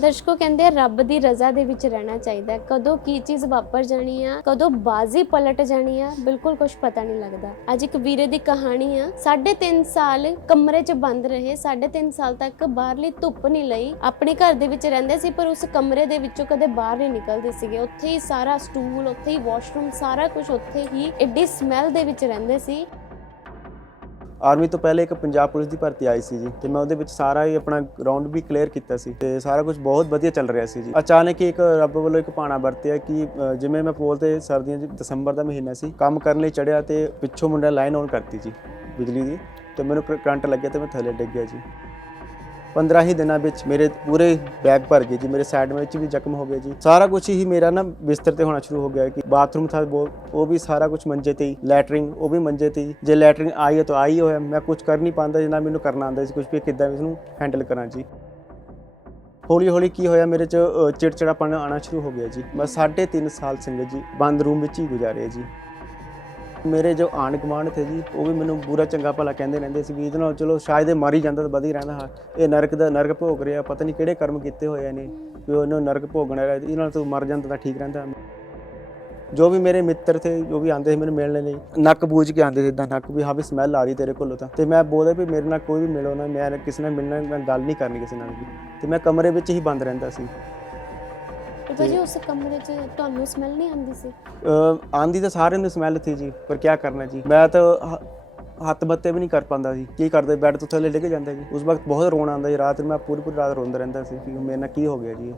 ਦਰਸ਼ਕੋ ਕਹਿੰਦੇ ਆ, ਰੱਬ ਦੀ ਰਜ਼ਾ ਦੇ ਵਿੱਚ ਰਹਿਣਾ ਚਾਹੀਦਾ ਕਦੋਂ ਕੀ ਚੀਜ਼ ਵਾਪਰ ਜਾਣੀ ਆ, ਕਦੋਂ ਬਾਜ਼ੀ ਪਲਟ ਜਾਣੀ ਆ, ਬਿਲਕੁਲ ਕੁਝ ਪਤਾ ਨਹੀਂ ਲੱਗਦਾ। ਅੱਜ ਇੱਕ ਵੀਰੇ ਦੀ ਕਹਾਣੀ ਆ 3.5 ਸਾਲ ਕਮਰੇ 'ਚ ਬੰਦ ਰਹੇ 3.5 ਸਾਲ ਤੱਕ ਬਾਹਰਲੀ ਧੁੱਪ ਨਹੀਂ ਲਈ। ਆਪਣੇ ਘਰ ਦੇ ਵਿੱਚ ਰਹਿੰਦੇ ਸੀ, ਪਰ ਉਸ ਕਮਰੇ ਦੇ ਵਿੱਚੋਂ ਕਦੇ ਬਾਹਰ ਨਹੀਂ ਨਿਕਲਦੇ ਸੀਗੇ। ਉੱਥੇ ਹੀ ਸਾਰਾ ਸਟੂਲ, ਉੱਥੇ ਹੀ ਵਾਸ਼ਰੂਮ ਸਾਰਾ ਕੁਝ ਉੱਥੇ ਹੀ, ਐਡੀ ਸਮੈਲ ਦੇ ਵਿੱਚ ਰਹਿੰਦੇ ਸੀ। ਆਰਮੀ ਤੋਂ ਪਹਿਲੇ ਇੱਕ ਪੰਜਾਬ ਪੁਲਿਸ ਦੀ ਭਰਤੀ ਆਈ ਸੀ ਜੀ ਤੇ ਮੈਂ ਉਹਦੇ ਵਿੱਚ ਸਾਰਾ ਹੀ ਆਪਣਾ ਗਰਾਊਂਡ ਵੀ ਕਲੀਅਰ ਕੀਤਾ ਸੀ ਤੇ ਸਾਰਾ ਕੁਝ ਬਹੁਤ ਵਧੀਆ ਚੱਲ ਰਿਹਾ ਸੀ ਜੀ। ਅਚਾਨਕ ਹੀ ਇੱਕ ਰੱਬ ਵੱਲੋਂ ਇੱਕ ਪਾਣਾ ਵਰਤਿਆ ਕਿ ਜਿਵੇਂ ਮੈਂ ਪੋਲ 'ਤੇ ਸਰਦੀਆਂ 'ਚ ਦਸੰਬਰ ਦਾ ਮਹੀਨਾ ਸੀ, ਕੰਮ ਕਰਨ ਲਈ ਚੜਿਆ ਤੇ ਪਿੱਛੋਂ ਮੁੰਡਾ ਲਾਈਨ ਆਨ ਕਰਤੀ ਜੀ ਬਿਜਲੀ ਦੀ ਤੇ ਮੈਨੂੰ ਕਰੰਟ ਲੱਗਿਆ ਤੇ ਮੈਂ ਥੱਲੇ ਡਿੱਗ ਗਿਆ ਜੀ। 15 ਹੀ ਦਿਨਾਂ ਵਿੱਚ ਮੇਰੇ ਪੂਰੇ ਬੈਗ ਭਰ ਗਏ ਜੀ, ਮੇਰੇ ਸਾਈਡ ਵਿੱਚ ਵੀ ਜ਼ਖਮ ਹੋ ਗਏ ਜੀ। ਸਾਰਾ ਕੁਝ ਹੀ ਮੇਰਾ ਨਾ ਬਿਸਤਰ ਤੇ ਹੋਣਾ ਸ਼ੁਰੂ ਹੋ ਗਿਆ ਕਿ ਬਾਥਰੂਮ ਥਾ ਉਹ ਉਹ ਵੀ ਸਾਰਾ ਕੁਝ ਮੰਜੇ ਤੇ ਹੀ ਲੈਟਰਿੰਗ ਉਹ ਵੀ ਮੰਜੇ ਤੇ ਹੀ। ਜੇ ਲੈਟਰਿੰਗ ਆਈ ਹੈ ਤਾਂ ਆਈ ਹੋਇਆ, ਮੈਂ ਕੁਝ ਕਰ ਨਹੀਂ ਪਾਉਂਦਾ, ਜਿੰਨਾ ਮੈਨੂੰ ਕਰਨਾ ਆਉਂਦਾ ਸੀ ਕੁਝ ਵੀ, ਕਿੱਦਾਂ ਇਸ ਨੂੰ ਹੈਂਡਲ ਕਰਾਂ ਜੀ। ਹੌਲੀ ਹੌਲੀ ਕੀ ਹੋਇਆ, ਮੇਰੇ ਚ ਚਿੜਚਿੜਾਪਣ ਆਉਣਾ ਸ਼ੁਰੂ ਹੋ ਗਿਆ ਜੀ। ਮੈਂ 3.5 ਸਾਲ ਸੰਗਤ ਜੀ, ਬੰਦ ਰੂਮ ਵਿੱਚ ਹੀ ਗੁਜ਼ਾਰੇ ਜੀ। ਮੇਰੇ ਜੋ ਆਣ ਗੁਆਂਢ ਥੇ ਜੀ, ਉਹ ਵੀ ਮੈਨੂੰ ਬੁਰਾ ਚੰਗਾ ਭਲਾ ਕਹਿੰਦੇ ਰਹਿੰਦੇ ਸੀ ਵੀ ਇਹਦੇ ਨਾਲ ਚਲੋ ਸ਼ਾਇਦ ਇਹ ਮਰ ਹੀ ਜਾਂਦਾ ਤਾਂ ਵਧੀਆ ਰਹਿੰਦਾ ਹਾਂ। ਇਹ ਨਰਕ ਦਾ, ਨਰਕ ਭੋਗ ਰਿਹਾ, ਪਤਾ ਨਹੀਂ ਕਿਹੜੇ ਕਰਮ ਕੀਤੇ ਹੋਏ ਨੇ ਵੀ ਉਹਨੂੰ ਨਰਕ ਭੋਗਣਾ ਹੈ, ਇਹਦੇ ਨਾਲ ਤੂੰ ਮਰ ਜਾਂਦਾ ਤਾਂ ਠੀਕ ਰਹਿੰਦਾ। ਜੋ ਵੀ ਮੇਰੇ ਮਿੱਤਰ ਥੇ, ਜੋ ਵੀ ਆਂਦੇ ਸੀ ਮੈਨੂੰ ਮਿਲਣ ਲਈ, ਨੱਕ ਬੂਝ ਕੇ ਆਂਦੇ ਸੀ ਇਦਾਂ ਨੱਕ ਵੀ ਹਾਂ ਵੀ ਸਮੈਲ ਆ ਰਹੀ ਤੇਰੇ ਕੋਲੋਂ ਤਾਂ। ਤੇ ਮੈਂ ਬੋਲਦਾ ਵੀ ਮੇਰੇ ਨਾਲ ਕੋਈ ਵੀ ਮਿਲੋ ਨਾ, ਮੈਂ ਕਿਸੇ ਨਾਲ ਮਿਲਣਾ ਮੈਂ ਗੱਲ ਨਹੀਂ ਕਰਨੀ ਕਿਸੇ ਨਾਲ ਵੀ। ਤੇ ਮੈਂ ਕਮਰੇ ਵਿੱਚ ਹੀ ਬੰਦ ਰਹਿੰਦਾ ਸੀ। ਤੇ ਭਾਜੀ ਉਸ ਕਮਰੇ 'ਚ ਤੁਹਾਨੂੰ ਸਮੈਲ ਨਹੀਂ ਆਉਂਦੀ ਸੀ? ਆਂਦੀ ਤਾਂ ਸਾਰਿਆਂ ਨੂੰ ਸਮੈਲ ਥੀ ਜੀ ਪਰ ਕੀ ਕਰਨਾ ਜੀ? ਮੈਂ ਤਾਂ ਹੱਥ ਬੱਤੇ ਵੀ ਨਹੀਂ ਕਰ ਪਾਉਂਦਾ ਸੀ ਕੀ ਕਰਦੇ? ਬੈੱਡ ਤੋਂ ਥੱਲੇ ਡਿੱਗ ਜਾਂਦਾ ਜੀ। ਉਸ ਵਕਤ ਬਹੁਤ ਰੋਣਾ ਆਉਂਦਾ ਜੀ। ਰਾਤ ਨੂੰ ਮੈਂ ਪੂਰੀ ਪੂਰੀ ਰਾਤ ਰੋਂਦਾ ਰਹਿੰਦਾ ਸੀ ਕਿ ਮੇਰੇ ਨਾਲ ਕੀ ਹੋ ਗਿਆ ਜੀ।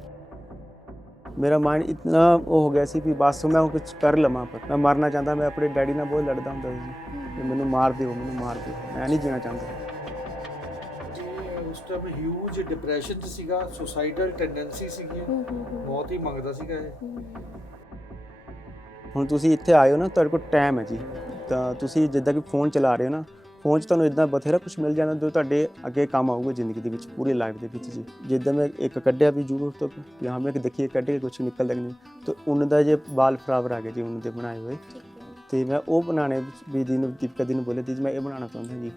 ਮੇਰਾ ਮਾਈਂਡ ਇਤਨਾ ਉਹ ਹੋ ਗਿਆ ਸੀ ਕਿ ਬਸ ਮੈਂ ਹੁਣ ਕੁਝ ਕਰ ਲਵਾਂ ਪਰ। ਮੈਂ ਮਰਨਾ ਚਾਹੁੰਦਾ ਮੈਂ ਆਪਣੇ ਡੈਡੀ ਨਾਲ ਬਹੁਤ ਲੜਦਾ ਹੁੰਦਾ ਸੀ ਮੈਨੂੰ ਮਾਰ ਦਿਓ ਮੈਨੂੰ ਮਾਰ ਦਿਓ। ਮੈਂ ਨਹੀਂ ਜੀਣਾ ਚਾਹੁੰਦਾ। ਟਾਈਮ ਹਿਊਜ ਡਿਪਰੈਸ਼ਨ ਚ ਸੀਗਾ ਸੁਸਾਈਡਲ ਟੈਂਡੈਂਸੀ ਸੀਗੀ। ਬਹੁਤ ਹੀ ਮੰਗਦਾ ਸੀਗਾ ਇਹ। ਹੁਣ ਤੁਸੀਂ ਇੱਥੇ ਆਏ ਹੋ ਨਾ ਤੁਹਾਡੇ ਕੋਲ ਟਾਈਮ ਹੈ ਜੀ। ਤਾਂ ਤੁਸੀਂ ਜਿੱਦਾਂ ਕਿ ਫੋਨ ਚਲਾ ਰਹੇ ਹੋ ਨਾ ਫੋਨ 'ਚ ਤੁਹਾਨੂੰ ਇਦਾਂ ਬਥੇਰਾ ਕੁਝ ਮਿਲ ਜਾਣਾ ਜੋ ਤੁਹਾਡੇ ਅੱਗੇ ਕੰਮ ਆਊਗਾ ਜ਼ਿੰਦਗੀ ਦੇ ਵਿੱਚ ਪੂਰੀ ਲਾਈਫ ਦੇ ਵਿੱਚ ਜੀ। ਜਿੱਦਾਂ ਮੈਂ ਇੱਕ ਕੱਢਿਆ ਵੀ ਜ਼ਰੂਰ ਤੋਂ ਕਿ ਹਾਂ ਮੈਂ ਕਿ ਦੇਖੀਏ ਕੱਢ ਕੇ ਕੁਝ ਨਿਕਲਦਾ ਕਿ ਨਹੀਂ। ਤਾਂ ਉਹਨਾਂ ਦਾ ਜੇ ਬਾਲ ਫਲਾਵਰ ਆ ਗਏ ਜੀ ਉਹਨਾਂ ਦੇ ਬਣਾਏ ਹੋਏ। ਤੇ ਮੈਂ ਉਹ ਬਣਾਣੇ ਵੀ ਦੀ ਨੂੰ ਦੀਪਕਾ ਦੀ ਨੂੰ ਬੋਲੇ ਦੀ ਜੀ ਮੈਂ ਇਹ ਬਣਾਉਣਾ ਚਾਹੁੰਦਾ ਜੀ।